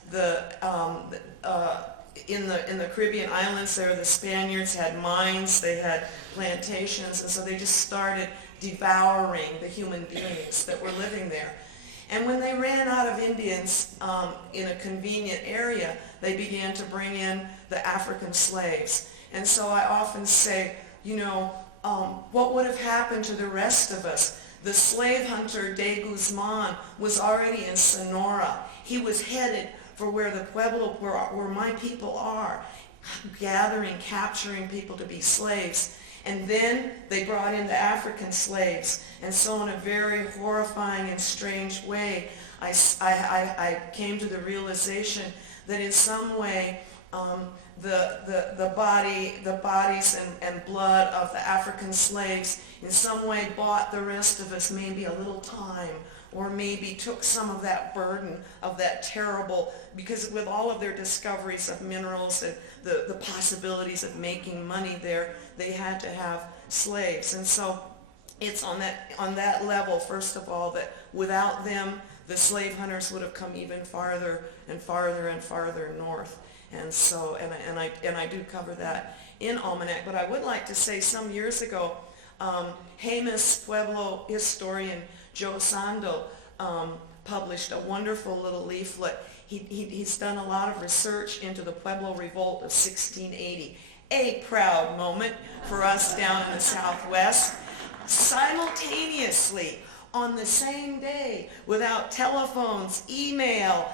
in the Caribbean islands, there the Spaniards had mines, they had plantations, and so they just started devouring the human beings that were living there. And when they ran out of Indians in a convenient area, they began to bring in the African slaves. And so I often say, you know, what would have happened to the rest of us? The slave hunter de Guzman was already in Sonora. He was headed for where the Pueblo, where my people are, gathering, capturing people to be slaves. And then they brought in the African slaves. And so in a very horrifying and strange way, I came to the realization that in some way the bodies and blood of the African slaves in some way bought the rest of us maybe a little time, or maybe took some of that burden of that terrible, because with all of their discoveries of minerals and the possibilities of making money there, they had to have slaves. And so it's on that level, first of all, that without them, the slave hunters would have come even farther and farther and farther north. And so, and I do cover that in Almanac. But I would like to say, some years ago, Jemez Pueblo historian Joe Sando published a wonderful little leaflet. He's done a lot of research into the Pueblo Revolt of 1680. A proud moment for us down in the Southwest. Simultaneously, on the same day, without telephones, email,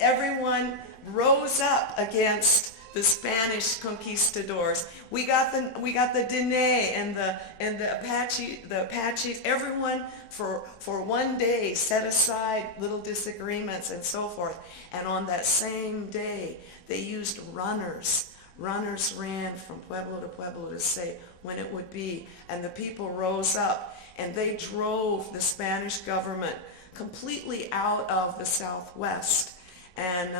everyone rose up against the Spanish conquistadors. We got the Dene and the Apaches. Everyone for one day set aside little disagreements and so forth. And on that same day, they used runners. Runners ran from Pueblo to Pueblo to say when it would be. And the people rose up and they drove the Spanish government completely out of the Southwest. And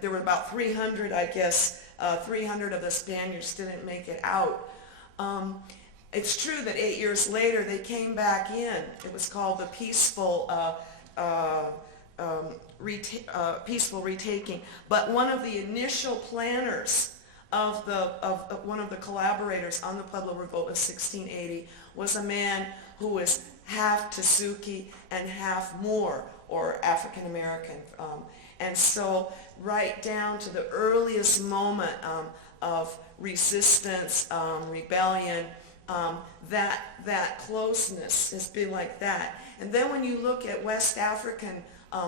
there were about 300, I guess, 300 of the Spaniards didn't make it out. It's true that 8 years later they came back in. It was called the peaceful retaking. But one of the initial planners of one of the collaborators on the Pueblo Revolt of 1680 was a man who was half Tusuki and half Moor, or African American. And so right down to the earliest moment of resistance, rebellion, that closeness has been like that. And then when you look at West African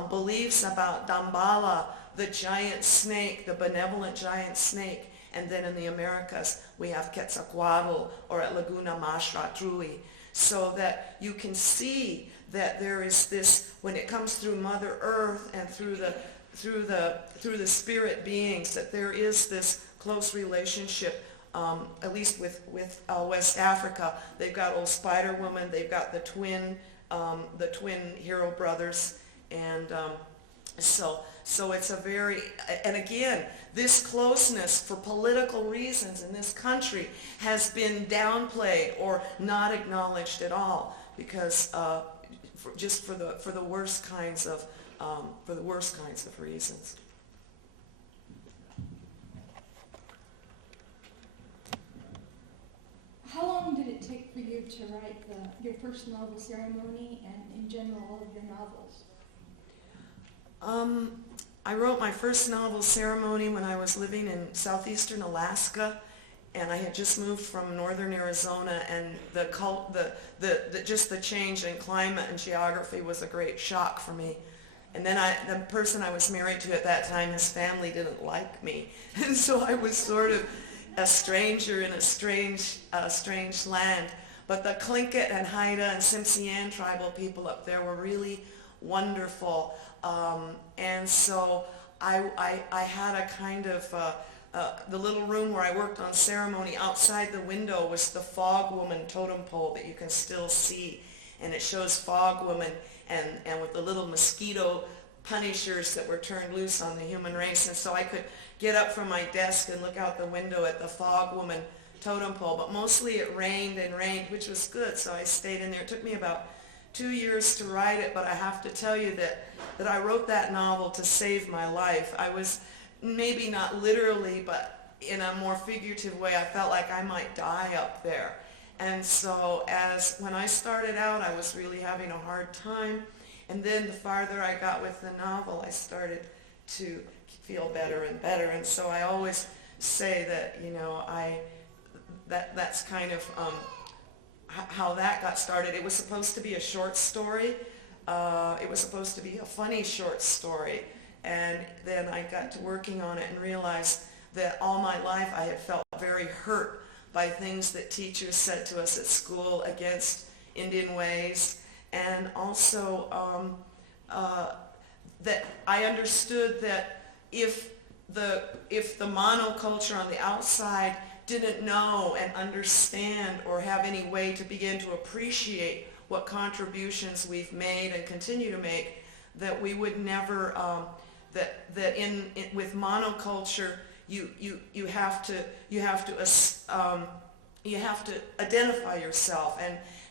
beliefs about Dambala, the giant snake, the benevolent giant snake, and then in the Americas we have Quetzalcoatl, or at Laguna Trui, so that you can see that there is this, when it comes through Mother Earth and through the spirit beings, that there is this close relationship, at least with West Africa. They've got Old Spider Woman, they've got the twin hero brothers, and so it's a very, and again, this closeness for political reasons in this country has been downplayed or not acknowledged at all, because for the worst kinds of reasons. How long did it take for you to write your first novel, Ceremony, and in general all of your novels? I wrote my first novel, Ceremony, when I was living in southeastern Alaska, and I had just moved from northern Arizona, and just the change in climate and geography was a great shock for me. And then the person I was married to at that time, his family didn't like me, and so I was sort of a stranger in a strange land. But the Tlingit and Haida and Tsimshian tribal people up there were really wonderful. And so I had a kind of, the little room where I worked on Ceremony, outside the window was the Fog Woman totem pole that you can still see. And it shows Fog Woman and with the little mosquito punishers that were turned loose on the human race. And so I could get up from my desk and look out the window at the fog woman totem pole. But mostly it rained and rained, which was good, so I stayed in there. It took me about 2 years to write it, but I have to tell you that I wrote that novel to save my life. I was, maybe not literally, but in a more figurative way, I felt like I might die up there. And so when I started out, I was really having a hard time. And then the farther I got with the novel, I started to feel better and better. And so I always say that, you know, that's kind of how that got started. It was supposed to be a short story. It was supposed to be a funny short story. And then I got to working on it and realized that all my life I had felt very hurt by things that teachers said to us at school against Indian ways, and also that I understood that if the monoculture on the outside didn't know and understand or have any way to begin to appreciate what contributions we've made and continue to make, that we would never, with monoculture, you have to identify yourself,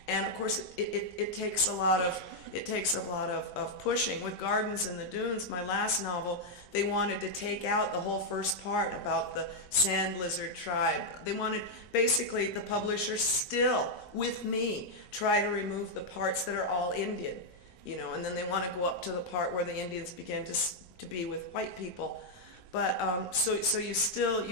and of course it takes a lot of pushing. With Gardens in the Dunes, my last novel, they wanted to take out the whole first part about the sand lizard tribe. They wanted, basically, the publisher still, with me, try to remove the parts that are all Indian, you know, and then they want to go up to the part where the Indians began to be with white people. But so you still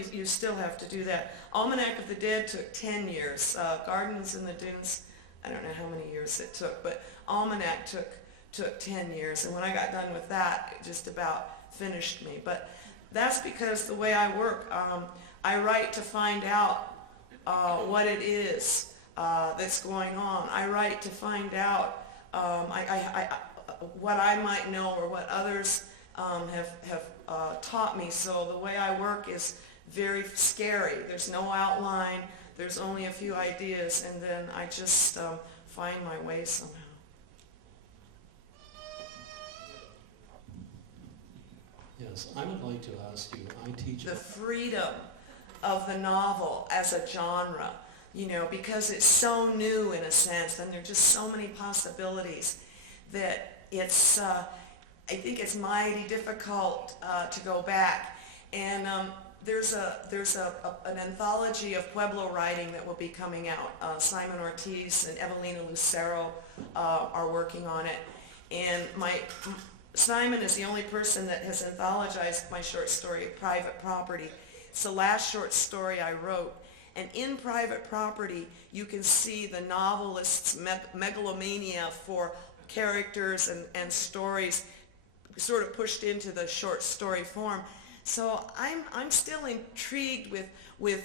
have to do that. Almanac of the Dead took 10 years. Gardens in the Dunes, I don't know how many years it took, but Almanac took 10 years. And when I got done with that, it just about finished me. But that's because the way I work, I write to find out what it is that's going on. I write to find out what I might know or what others have taught me. So the way I work is very scary. There's no outline. There's only a few ideas, and then I just find my way somehow. Yes, I would like to ask you, I teach... The freedom of the novel as a genre, you know, because it's so new in a sense, and there are just so many possibilities that it's, I think it's mighty difficult to go back. And there's an anthology of Pueblo writing that will be coming out. Simon Ortiz and Evelina Lucero are working on it. And Simon is the only person that has anthologized my short story, Private Property. It's the last short story I wrote. And in Private Property, you can see the novelist's megalomania for characters and stories sort of pushed into the short story form. So I'm still intrigued with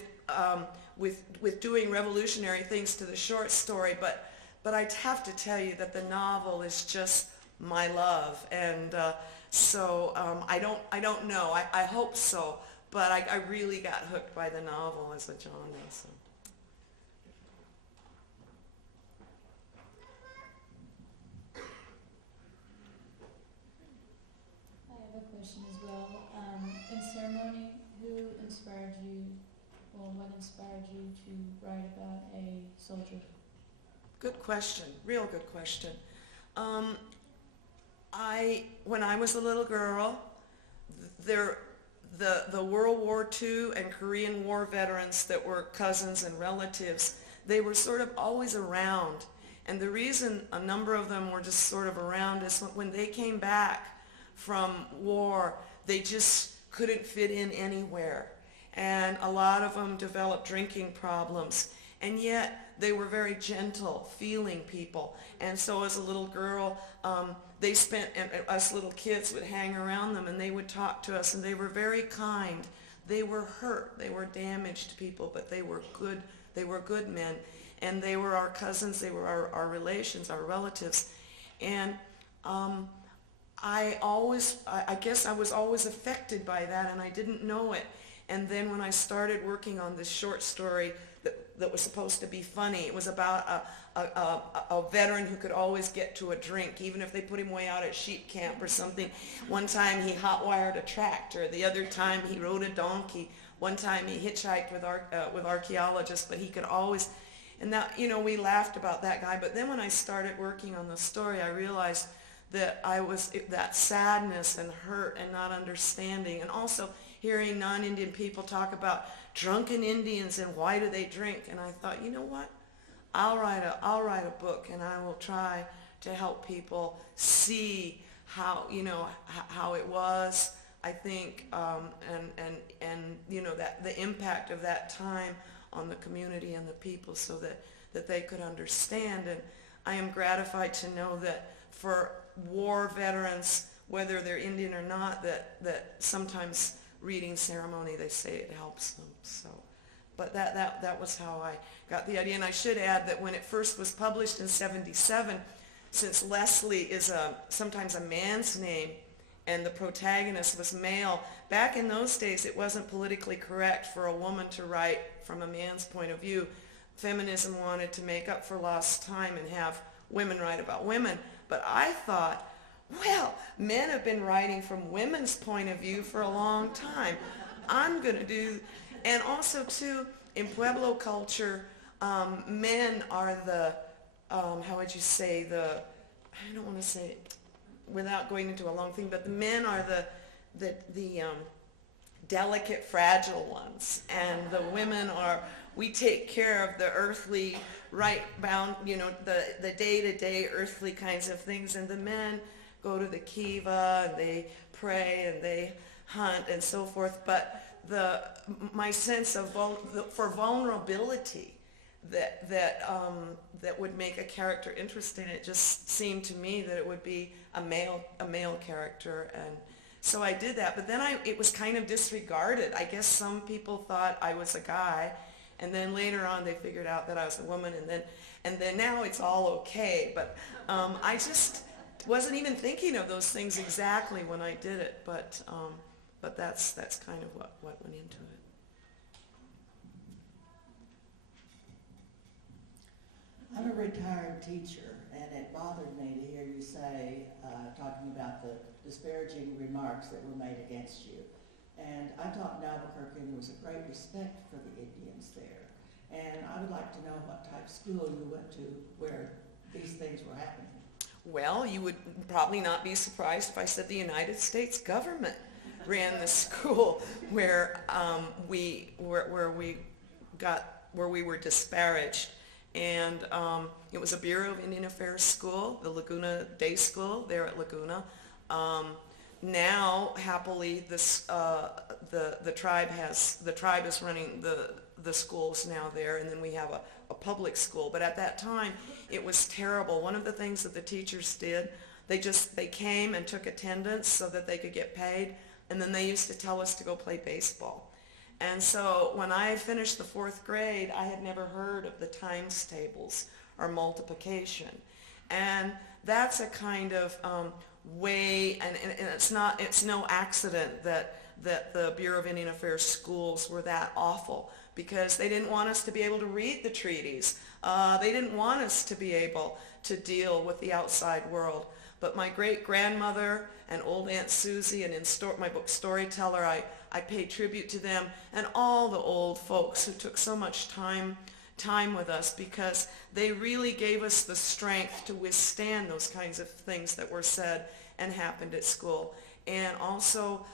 doing revolutionary things to the short story, but I have to tell you that the novel is just my love, and so I don't know. I hope so, but I really got hooked by the novel as a genre. So. I have a question as well. In ceremony, who inspired you, or what inspired you to write about a soldier? Good question, real good question. When I was a little girl, the World War II and Korean War veterans that were cousins and relatives, they were sort of always around. And the reason a number of them were just sort of around is when they came back from war, they just couldn't fit in anywhere. And a lot of them developed drinking problems. And yet they were very gentle, feeling people. And so as a little girl, us little kids would hang around them and they would talk to us, and they were very kind. They were hurt, they were damaged people, but they were good men. And they were our cousins, they were our relations, our relatives. And I guess I was always affected by that, and I didn't know it. And then when I started working on this short story that was supposed to be funny. It was about a veteran who could always get to a drink, even if they put him way out at sheep camp or something. One time he hot-wired a tractor. The other time he rode a donkey. One time he hitchhiked with archaeologists, but he could always... And that, you know, we laughed about that guy. But then when I started working on the story, I realized that that sadness and hurt and not understanding, and also hearing non-Indian people talk about drunken Indians and why do they drink. And I thought, you know what? I'll write a book, and I will try to help people see how, you know, how it was, I think, and you know, that the impact of that time on the community and the people, so that they could understand. And I am gratified to know that for war veterans, whether they're Indian or not, that sometimes reading ceremony, they say it helps them. So, but that was how I got the idea. And I should add that when it first was published in '77, since Leslie is sometimes a man's name and the protagonist was male, back in those days it wasn't politically correct for a woman to write from a man's point of view. Feminism wanted to make up for lost time and have women write about women. But I thought, well, men have been writing from women's point of view for a long time. I'm going to do, and also too, in Pueblo culture, men are the, how would you say, I don't want to say it without going into a long thing, but the men are the delicate, fragile ones, and the women are, we take care of the earthly, right-bound, you know, the day-to-day earthly kinds of things, and the men go to the kiva, and they pray, and they hunt, and so forth. But my sense of for vulnerability that would make a character interesting, it just seemed to me that it would be a male character, and so I did that. But then it was kind of disregarded. I guess some people thought I was a guy, and then later on they figured out that I was a woman, and then now it's all okay. But I just wasn't even thinking of those things exactly when I did it. But that's kind of what went into it. I'm a retired teacher, and it bothered me to hear you say, talking about the disparaging remarks that were made against you. And I taught in Albuquerque, and there was a great respect for the Indians there. And I would like to know what type of school you went to where these things were happening. Well, you would probably not be surprised if I said the United States government ran the school where we were disparaged. And it was a Bureau of Indian Affairs school, the Laguna Day School there at Laguna. Now, happily, the tribe is running the schools now there, and then we have a public school. But at that time, it was terrible. One of the things that the teachers did, they came and took attendance so that they could get paid, and then they used to tell us to go play baseball. And so when I finished the 4th grade, I had never heard of the times tables or multiplication. And that's a kind of way, and it's no accident that the Bureau of Indian Affairs schools were that awful, because they didn't want us to be able to read the treaties. They didn't want us to be able to deal with the outside world. But my great-grandmother and old Aunt Susie, and in my book Storyteller, I pay tribute to them and all the old folks who took so much time with us, because they really gave us the strength to withstand those kinds of things that were said and happened at school. And also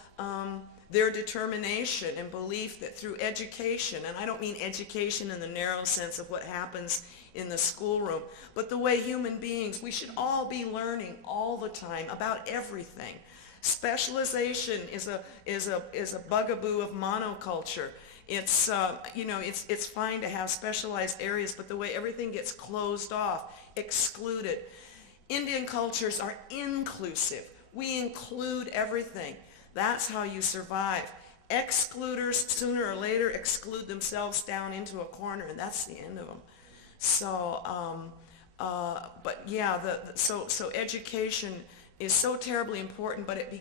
their determination and belief that through education, and I don't mean education in the narrow sense of what happens in the schoolroom, but the way human beings, we should all be learning all the time about everything. Specialization is a bugaboo of monoculture. It's it's fine to have specialized areas, but the way everything gets closed off, excluded. Indian cultures are inclusive. We include everything. That's how you survive. Excluders sooner or later exclude themselves down into a corner, and that's the end of them. So, but yeah, so education is so terribly important, but it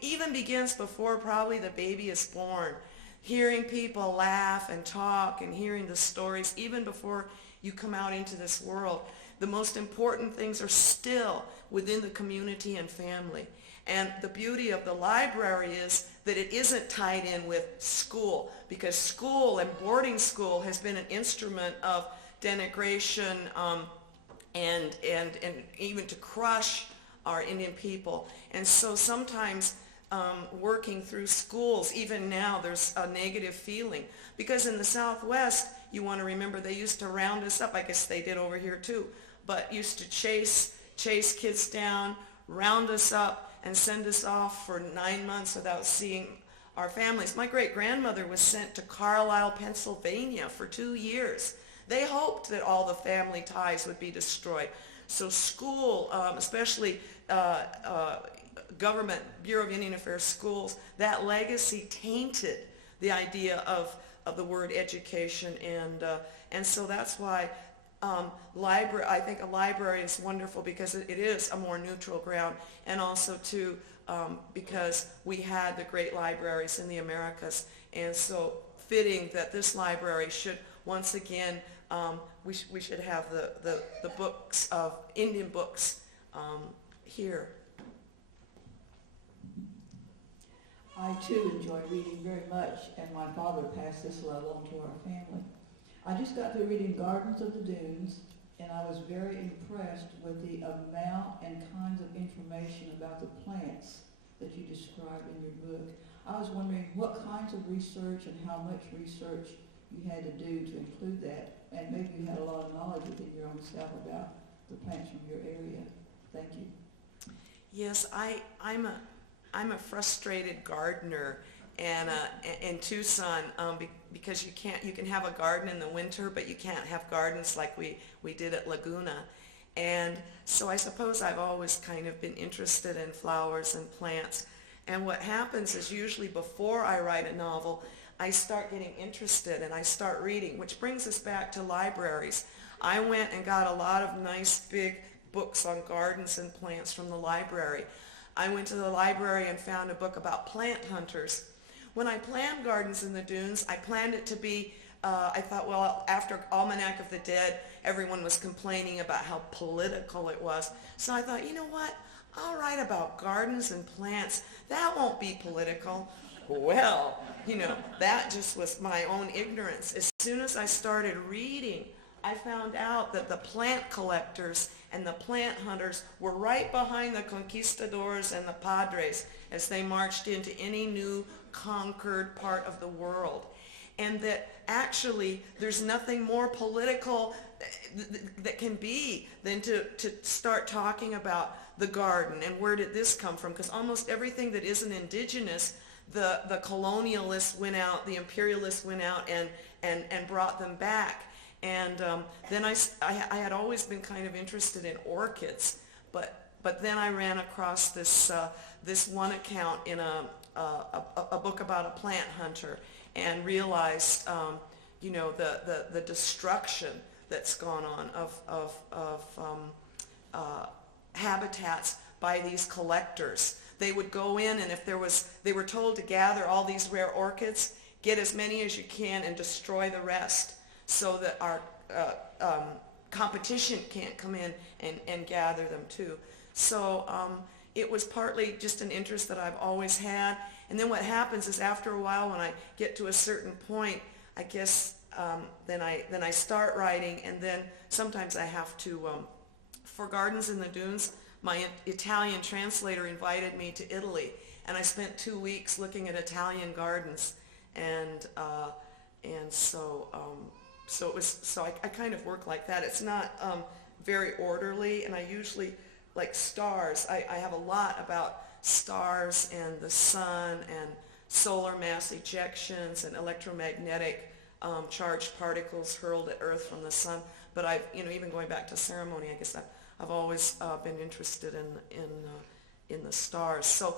even begins before probably the baby is born. hearing people laugh and talk and hearing the stories, even before you come out into this world, the most important things are still within the community and family. And the beauty of the library is that it isn't tied in with school, because school and boarding school has been an instrument of denigration and even to crush our Indian people. And so sometimes working through schools, even now, there's a negative feeling. Because in the Southwest, you want to remember, they used to round us up. I guess they did over here too. But used to chase kids down, round us up, and send us off for 9 months without seeing our families. My great-grandmother was sent to Carlisle, Pennsylvania for 2 years. They hoped that all the family ties would be destroyed. So school, especially government, Bureau of Indian Affairs schools, that legacy tainted the idea of the word education. And so that's why I think a library is wonderful, because it is a more neutral ground, and also too because we had the great libraries in the Americas, and so fitting that this library should once again we should have the books of Indian books here. I too enjoy reading very much, and my father passed this love on to our family. I just got through reading Gardens of the Dunes, and I was very impressed with the amount and kinds of information about the plants that you describe in your book. I was wondering what kinds of research and how much research you had to do to include that, and maybe you had a lot of knowledge within your own self about the plants from your area. Thank you. Yes, I'm a frustrated gardener, and in Tucson, because you can have a garden in the winter, but you can't have gardens like we did at Laguna. And so I suppose I've always kind of been interested in flowers and plants. And what happens is usually before I write a novel, I start getting interested and I start reading, which brings us back to libraries. I went and got a lot of nice big books on gardens and plants from the library. I went to the library and found a book about plant hunters. When I planned Gardens in the Dunes, I planned it to be, I thought, well, after Almanac of the Dead, everyone was complaining about how political it was. So I thought, you know what? I'll write about gardens and plants. That won't be political. Well, that just was my own ignorance. As soon as I started reading, I found out that the plant collectors and the plant hunters were right behind the conquistadors and the padres as they marched into any new conquered part of the world. And that actually there's nothing more political that can be than to start talking about the garden and where did this come from, because almost everything that isn't indigenous, the colonialists went out, the imperialists went out and brought them back. And then I had always been kind of interested in orchids, but then I ran across this one account in a book about a plant hunter, and realized the destruction that's gone on of habitats by these collectors. They would go in, and if they were told to gather all these rare orchids, get as many as you can and destroy the rest, so that our competition can't come in and gather them too. So it was partly just an interest that I've always had. And then what happens is after a while, when I get to a certain point, I guess then I start writing, and then sometimes I have to, for Gardens in the Dunes, my Italian translator invited me to Italy, and I spent 2 weeks looking at Italian gardens, and so I kind of work like that. It's not very orderly, and I usually, like stars, I have a lot about stars and the sun and solar mass ejections and electromagnetic charged particles hurled at Earth from the sun. But I've, even going back to ceremony, I guess I've always been interested in the stars. So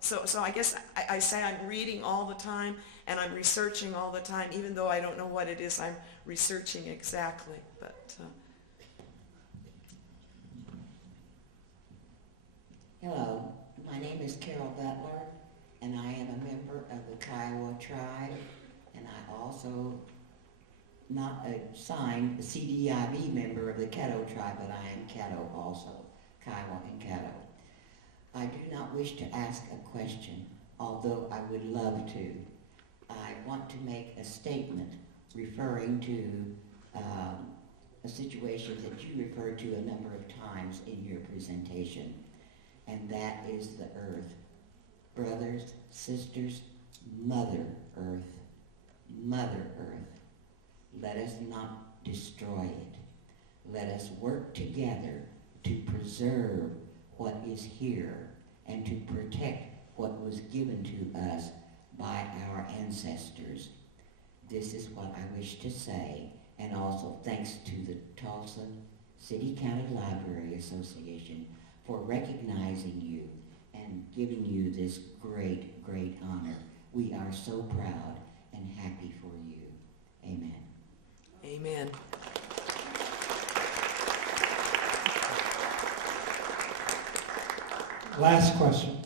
so I guess I say I'm reading all the time and I'm researching all the time, even though I don't know what it is I'm researching exactly. But hello, my name is Carol Butler, and I am a member of the Kiowa tribe, and I also not assigned a CDIB member of the Caddo tribe, but I am Caddo also, Kiowa and Caddo. I do not wish to ask a question, although I would love to. I want to make a statement referring to a situation that you referred to a number of times in your presentation, and that is the earth. Brothers, sisters, Mother Earth, Mother Earth. Let us not destroy it. Let us work together to preserve what is here and to protect what was given to us by our ancestors. This is what I wish to say, and also thanks to the Tulsa City County Library Association for recognizing you and giving you this great, great honor. We are so proud and happy for you. Amen. Amen. Last question.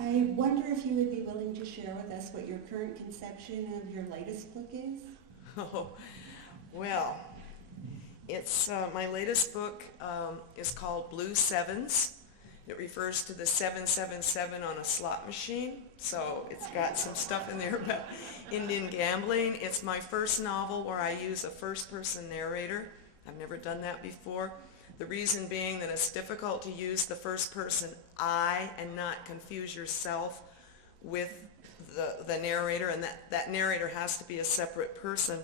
I wonder if you would be willing to share with us what your current conception of your latest book is? Oh, well, it's my latest book is called Blue Sevens. It refers to the 777 on a slot machine, so it's got some stuff in there about Indian gambling. It's my first novel where I use a first-person narrator. I've never done that before. The reason being that it's difficult to use the first-person I and not confuse yourself with the narrator, and that narrator has to be a separate person.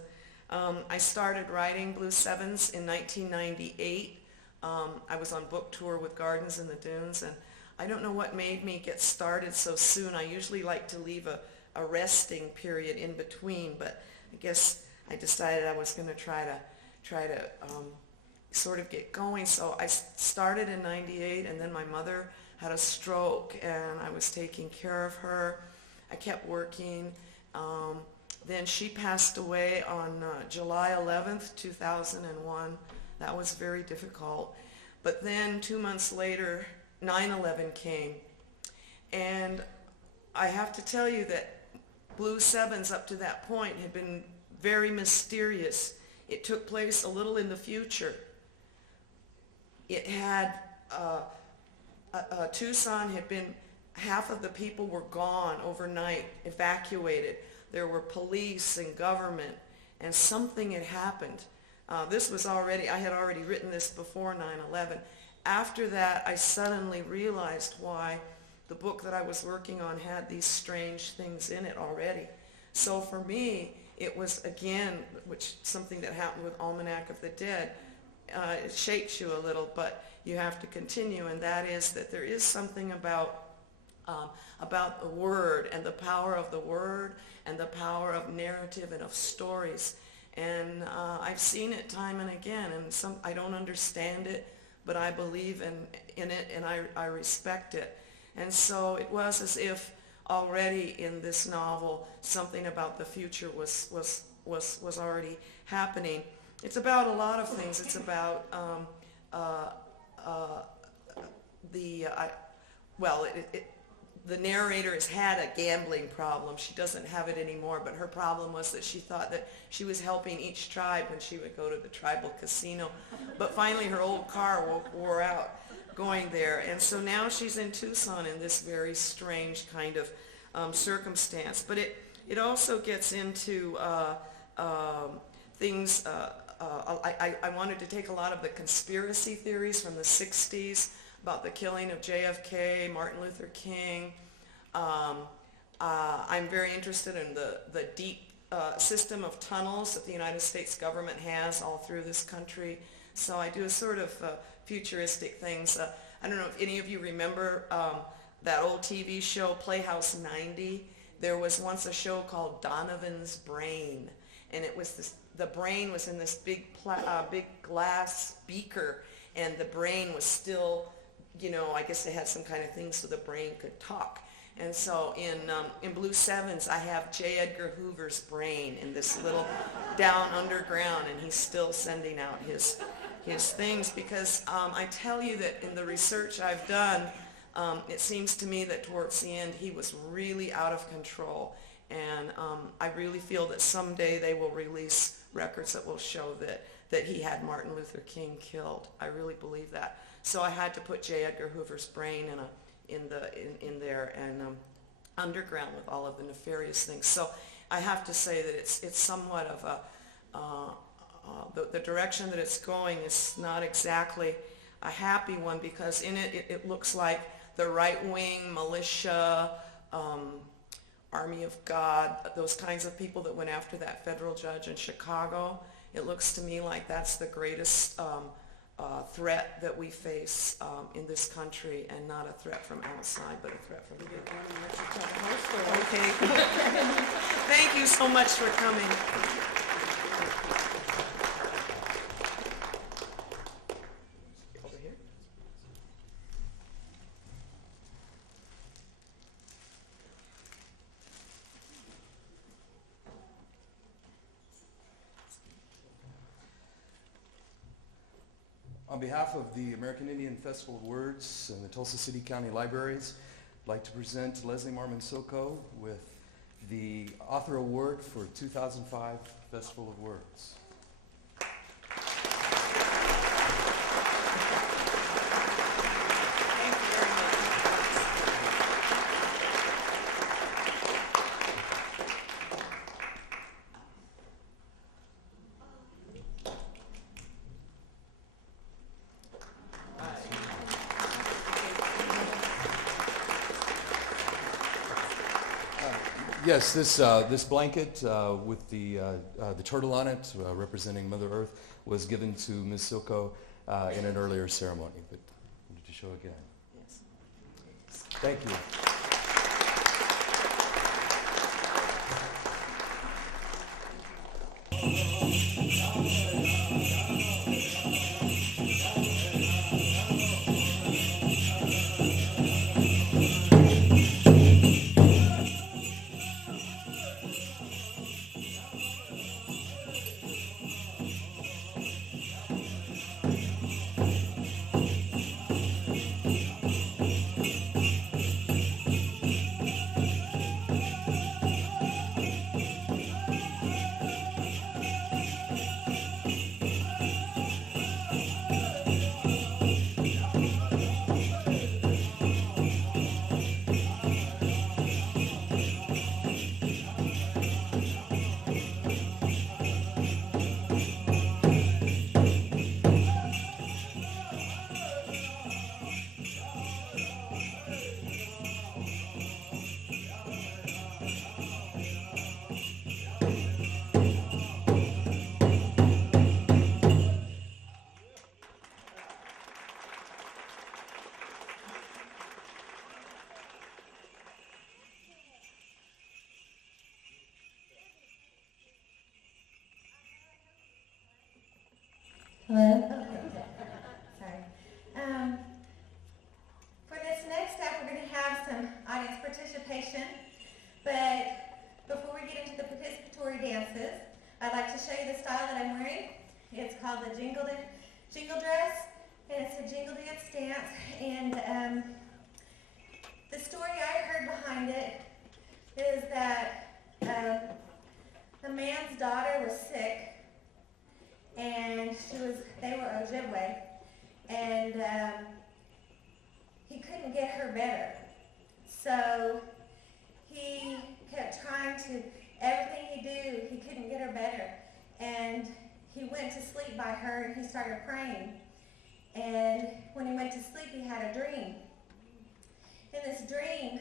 I started writing Blue Sevens in 1998. I was on book tour with Gardens in the Dunes, and I don't know what made me get started so soon. I usually like to leave a resting period in between, but I guess I decided I was going to try to sort of get going. So I started in 98, and then my mother had a stroke, and I was taking care of her. I kept working. Then she passed away on July 11th, 2001. That was very difficult. But then 2 months later, 9/11 came. And I have to tell you that Blue Sevens up to that point had been very mysterious. It took place a little in the future. It had, Tucson had been, half of the people were gone overnight, evacuated. There were police and government, and something had happened. This was already, I had already written this before 9/11. After that, I suddenly realized why the book that I was working on had these strange things in it already. So for me, it was, again, which something that happened with Almanac of the Dead, it shakes you a little, but you have to continue, and that is that there is something about the word and the power of the word and the power of narrative and of stories. And I've seen it time and again, and I don't understand it, but I believe in it, and I respect it. And so it was as if already in this novel something about the future was already happening. It's about a lot of things. It's about the narrator has had a gambling problem. She doesn't have it anymore, but her problem was that she thought that she was helping each tribe when she would go to the tribal casino. But finally her old car wore out going there, and so now she's in Tucson in this very strange kind of circumstance. But it also gets into things. I wanted to take a lot of the conspiracy theories from the 60s about the killing of JFK, Martin Luther King. I'm very interested in the deep system of tunnels that the United States government has all through this country. So I do a sort of futuristic things. I don't know if any of you remember that old TV show, Playhouse 90. There was once a show called Donovan's Brain, and it was the brain was in this big glass beaker, and the brain was still, I guess they had some kind of thing so the brain could talk. And so in Blue Sevens, I have J. Edgar Hoover's brain in this little down underground, and he's still sending out his things, because I tell you that in the research I've done, It seems to me that towards the end he was really out of control, and I really feel that someday they will release records that will show that he had Martin Luther King killed. I really believe that. So I had to put J. Edgar Hoover's brain in there and underground with all of the nefarious things. So I have to say that it's somewhat of the direction that it's going is not exactly a happy one, because in it looks like the right-wing militia, Army of God, those kinds of people that went after that federal judge in Chicago. It looks to me like that's the greatest threat that we face in this country, and not a threat from outside, but a threat from within. Okay. Thank you so much for coming. Over here. On behalf of the American Indian Festival of Words and the Tulsa City County Libraries, I'd like to present Leslie Marmon Silko with the Author Award for 2005 Festival of Words. Yes, this blanket with the turtle on it, representing Mother Earth, was given to Ms. Silko in an earlier ceremony, but I wanted to show again. Yes. Thank you. Hello? Sorry. For this next step, we're going to have some audience participation, but before we get into the participatory dances, I'd like to show you the style that I'm wearing. It's called the Jingle Dress, and it's a Jingle Dance dance, and the story I heard behind it is that the man's daughter was sick, and they were Ojibwe, and he couldn't get her better. So he kept trying to, everything he did, he couldn't get her better. And he went to sleep by her and he started praying. And when he went to sleep, he had a dream. In this dream,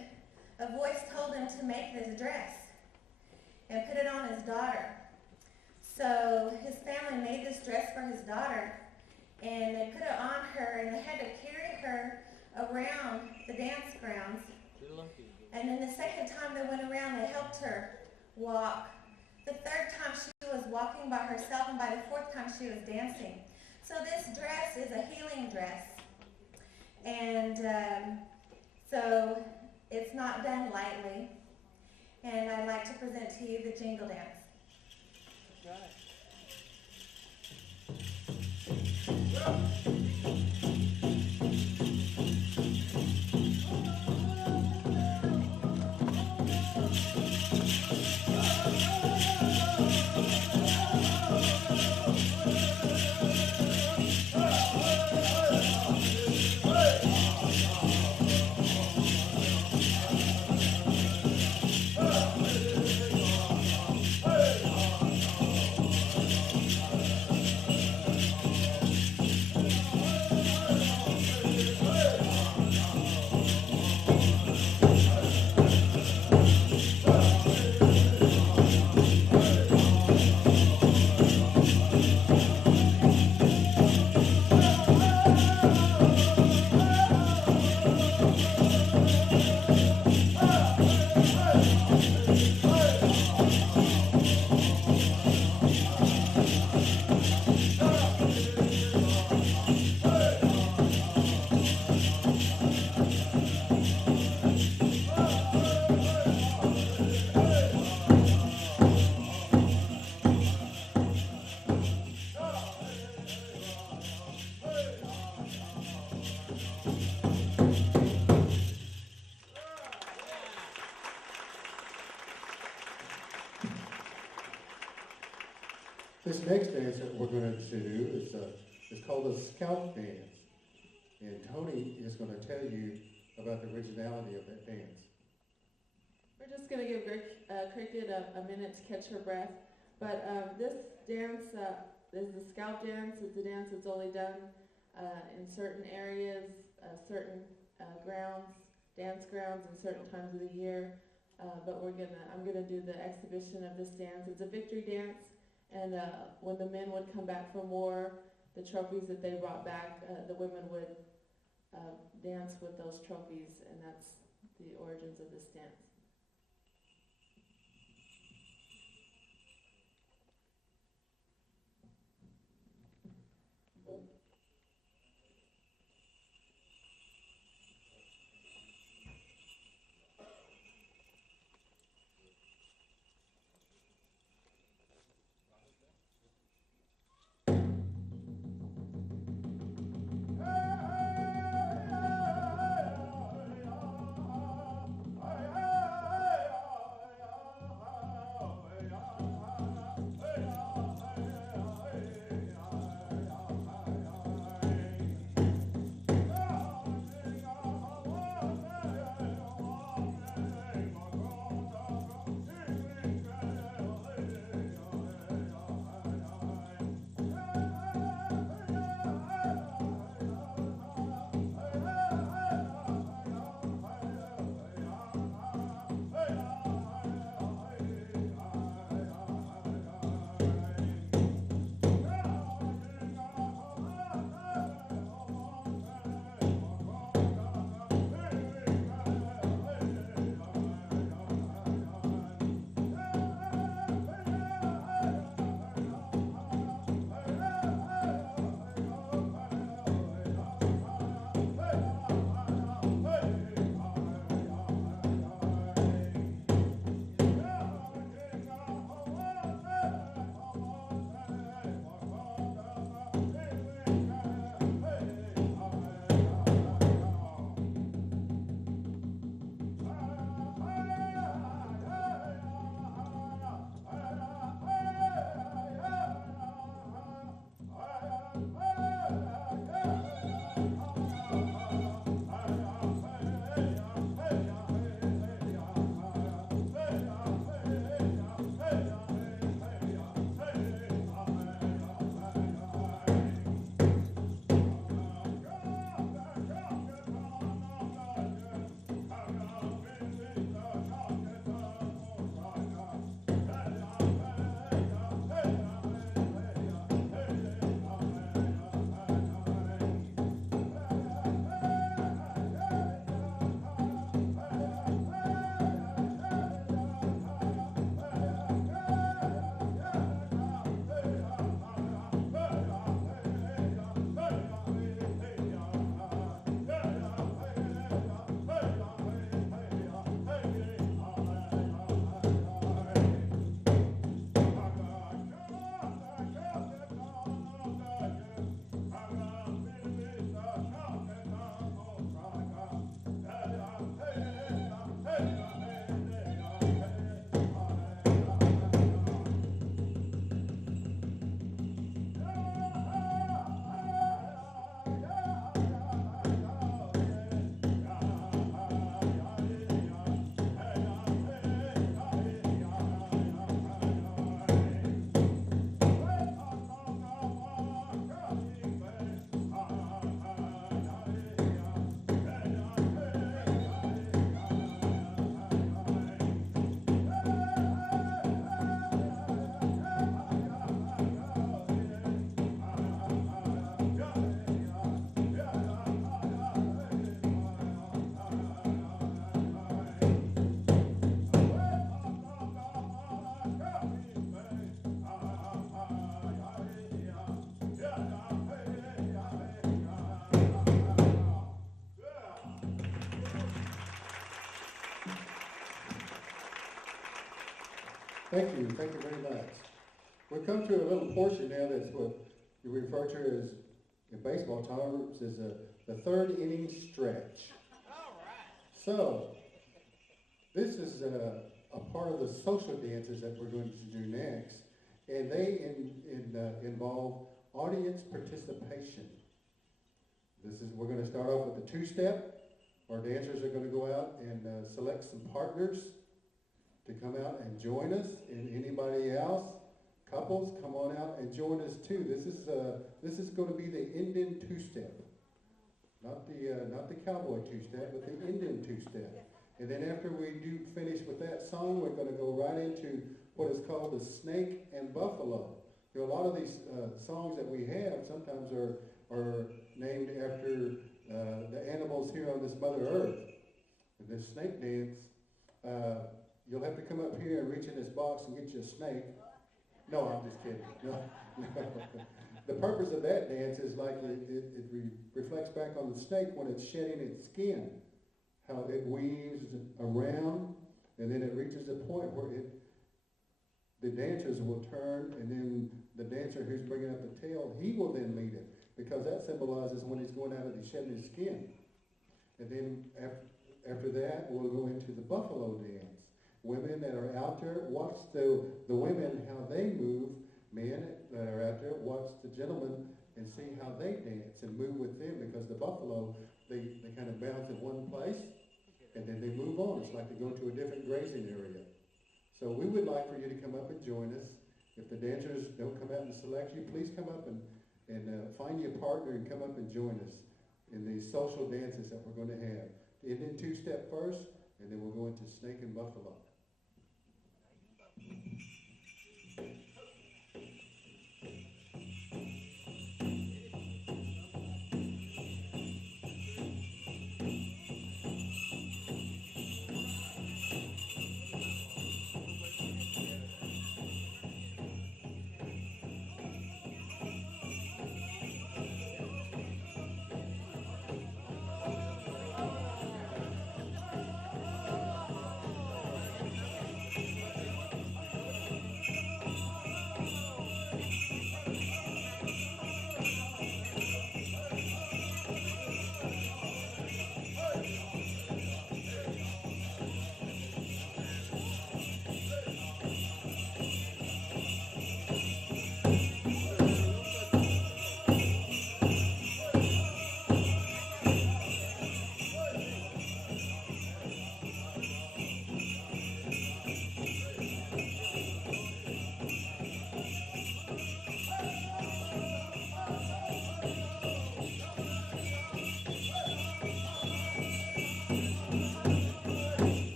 a voice told him to make this dress and put it on his daughter. So his family made this dress for his daughter, and they put it on her, and they had to carry her around the dance grounds. And then the second time they went around, they helped her walk. The third time she was walking by herself, and by the fourth time she was dancing. So this dress is a healing dress. And so it's not done lightly. And I'd like to present to you the Jingle Dance. Right. This next dance that we're going to do is called the Scalp Dance. And Tony is going to tell you about the originality of that dance. We're just going to give Cricket a minute to catch her breath. But this dance is the Scalp Dance. It's a dance that's only done in certain areas, certain dance grounds, and certain times of the year. But I'm gonna do the exhibition of this dance. It's a victory dance, and when the men would come back from war, the trophies that they brought back, the women would dance with those trophies, and that's the origins of this dance. Thank you very much. We've come to a little portion now that's what you refer to as, in baseball terms, as the third inning stretch. So, this is a part of the social dances that we're going to do next, and they involve audience participation. We're going to start off with the two-step. Our dancers are going to go out and select some partners to come out and join us, and anybody else, couples, come on out and join us too. This is going to be the Indian two-step, not the cowboy two-step, but the Indian two-step. And then after we do finish with that song, we're going to go right into what is called the Snake and Buffalo. You know, a lot of these songs that we have sometimes are named after the animals here on this Mother Earth. And this snake dance, you'll have to come up here and reach in this box and get you a snake. No, I'm just kidding. No. The purpose of that dance is like it reflects back on the snake when it's shedding its skin, how it weaves around, and then it reaches a point where the dancers will turn, and then the dancer who's bringing up the tail, he will then lead it, because that symbolizes when he's going out and he's shedding his skin. And then after that, we'll go into the buffalo dance. Women that are out there, watch the women, how they move. Men that are out there, watch the gentlemen and see how they dance and move with them, because the buffalo, they kind of bounce in one place and then they move on. It's like they go to a different grazing area. So we would like for you to come up and join us. If the dancers don't come out and select you, please come up and find you a partner and come up and join us in these social dances that we're going to have. Indian two-step first, and then we'll go into snake and buffalo.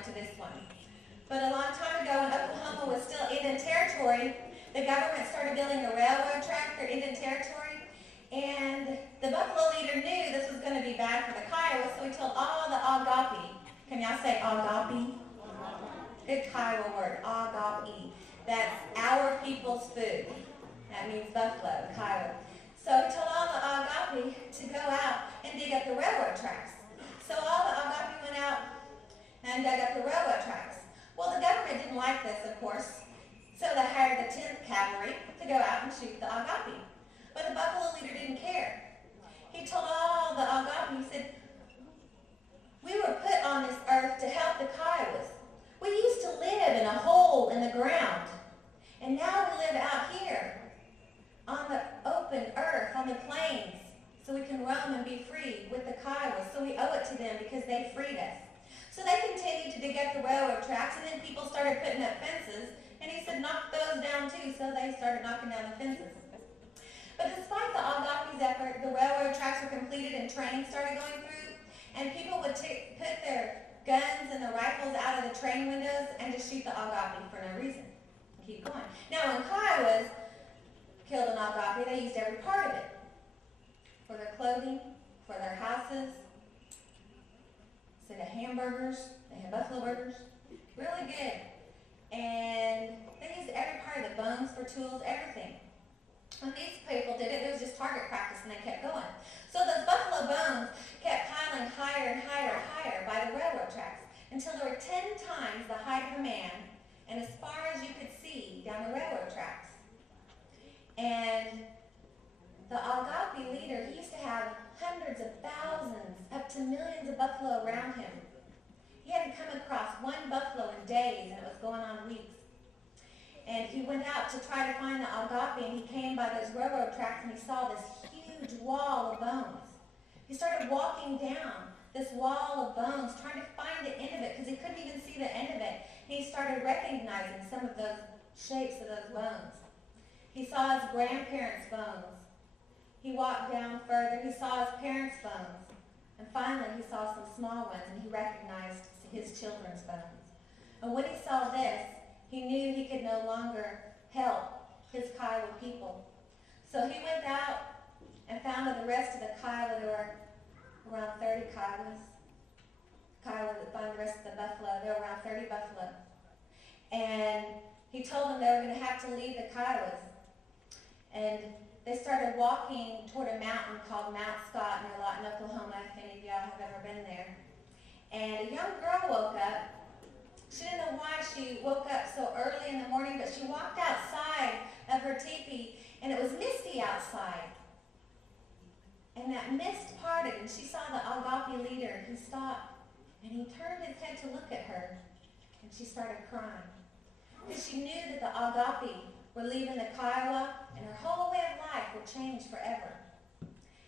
to this one. But a long time ago, when Oklahoma was still Indian Territory, the government started building a railroad track for Indian Territory, and the buffalo leader knew this was going to be bad for the Kiowa, so he told all the Agapi. Can y'all say Agapi? Good Kiowa word, Agapi. That's our people's food. That means buffalo, Kiowa. So he told all the Agapi to go out and dig up the railroad tracks. So all the Agapi went out and dug up the railroad tracks. Well, the government didn't like this, of course, so they hired the 10th Cavalry to go out and shoot the Agapi. But the buffalo leader didn't care. He told all the Agapi, he said, we were put on this earth to help the Kiowas. We used to live in a hole in the ground, and now we live out here on the open earth, on the plains, so we can roam and be free with the Kiowas. So we owe it to them because they freed us. So they continued to dig up the railroad tracks, and then people started putting up fences, and he said, knock those down too, so they started knocking down the fences. But despite the Agapi's effort, the railroad tracks were completed and trains started going through, and people would put their guns and the rifles out of the train windows and just shoot the Agapi for no reason. And keep going. Now when Kiowas killed an Agapi, they used every part of it. For their clothing, for their houses. So they had hamburgers, they had buffalo burgers. Really good. And they used every part of the bones for tools, everything. When these people did it, it was just target practice and they kept going. So those buffalo bones kept piling higher and higher and higher by the railroad tracks until there were 10 times the height of a man and as far as you could see down the railroad tracks. And the Agapi leader, he used to have hundreds of thousands, up to millions of buffalo around him. He hadn't come across one buffalo in days, and it was going on weeks. And he went out to try to find the Agapi, and he came by those railroad tracks, and he saw this huge wall of bones. He started walking down this wall of bones, trying to find the end of it, because he couldn't even see the end of it. And he started recognizing some of those shapes of those bones. He saw his grandparents' bones. He walked down further. He saw his parents' bones. And finally, he saw some small ones, and he recognized his children's bones. And when he saw this, he knew he could no longer help his Kiowa people. So he went out and found that the rest of the Kiowa, there were around 30 Kiowas. Kiowa that found the rest of the buffalo, there were around 30 buffalo. And he told them they were going to have to leave the Kiowas. And they started walking toward a mountain called Mount Scott near Lawton, Oklahoma, if any of y'all have ever been there. And a young girl woke up. She didn't know why she woke up so early in the morning, but she walked outside of her teepee, and it was misty outside. And that mist parted, and she saw the Agapi leader. He stopped, and he turned his head to look at her, and she started crying. Because she knew that the Agapi were leaving the Kiowa, and her whole way of life would change forever.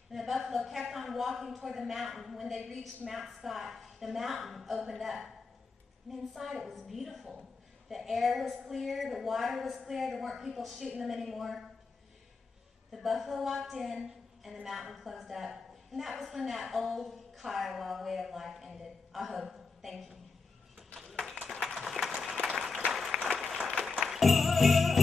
And the buffalo kept on walking toward the mountain. When they reached Mount Scott, the mountain opened up. And inside it was beautiful. The air was clear, the water was clear, there weren't people shooting them anymore. The buffalo walked in, and the mountain closed up. And that was when that old Kiowa way of life ended. I hope. Thank you.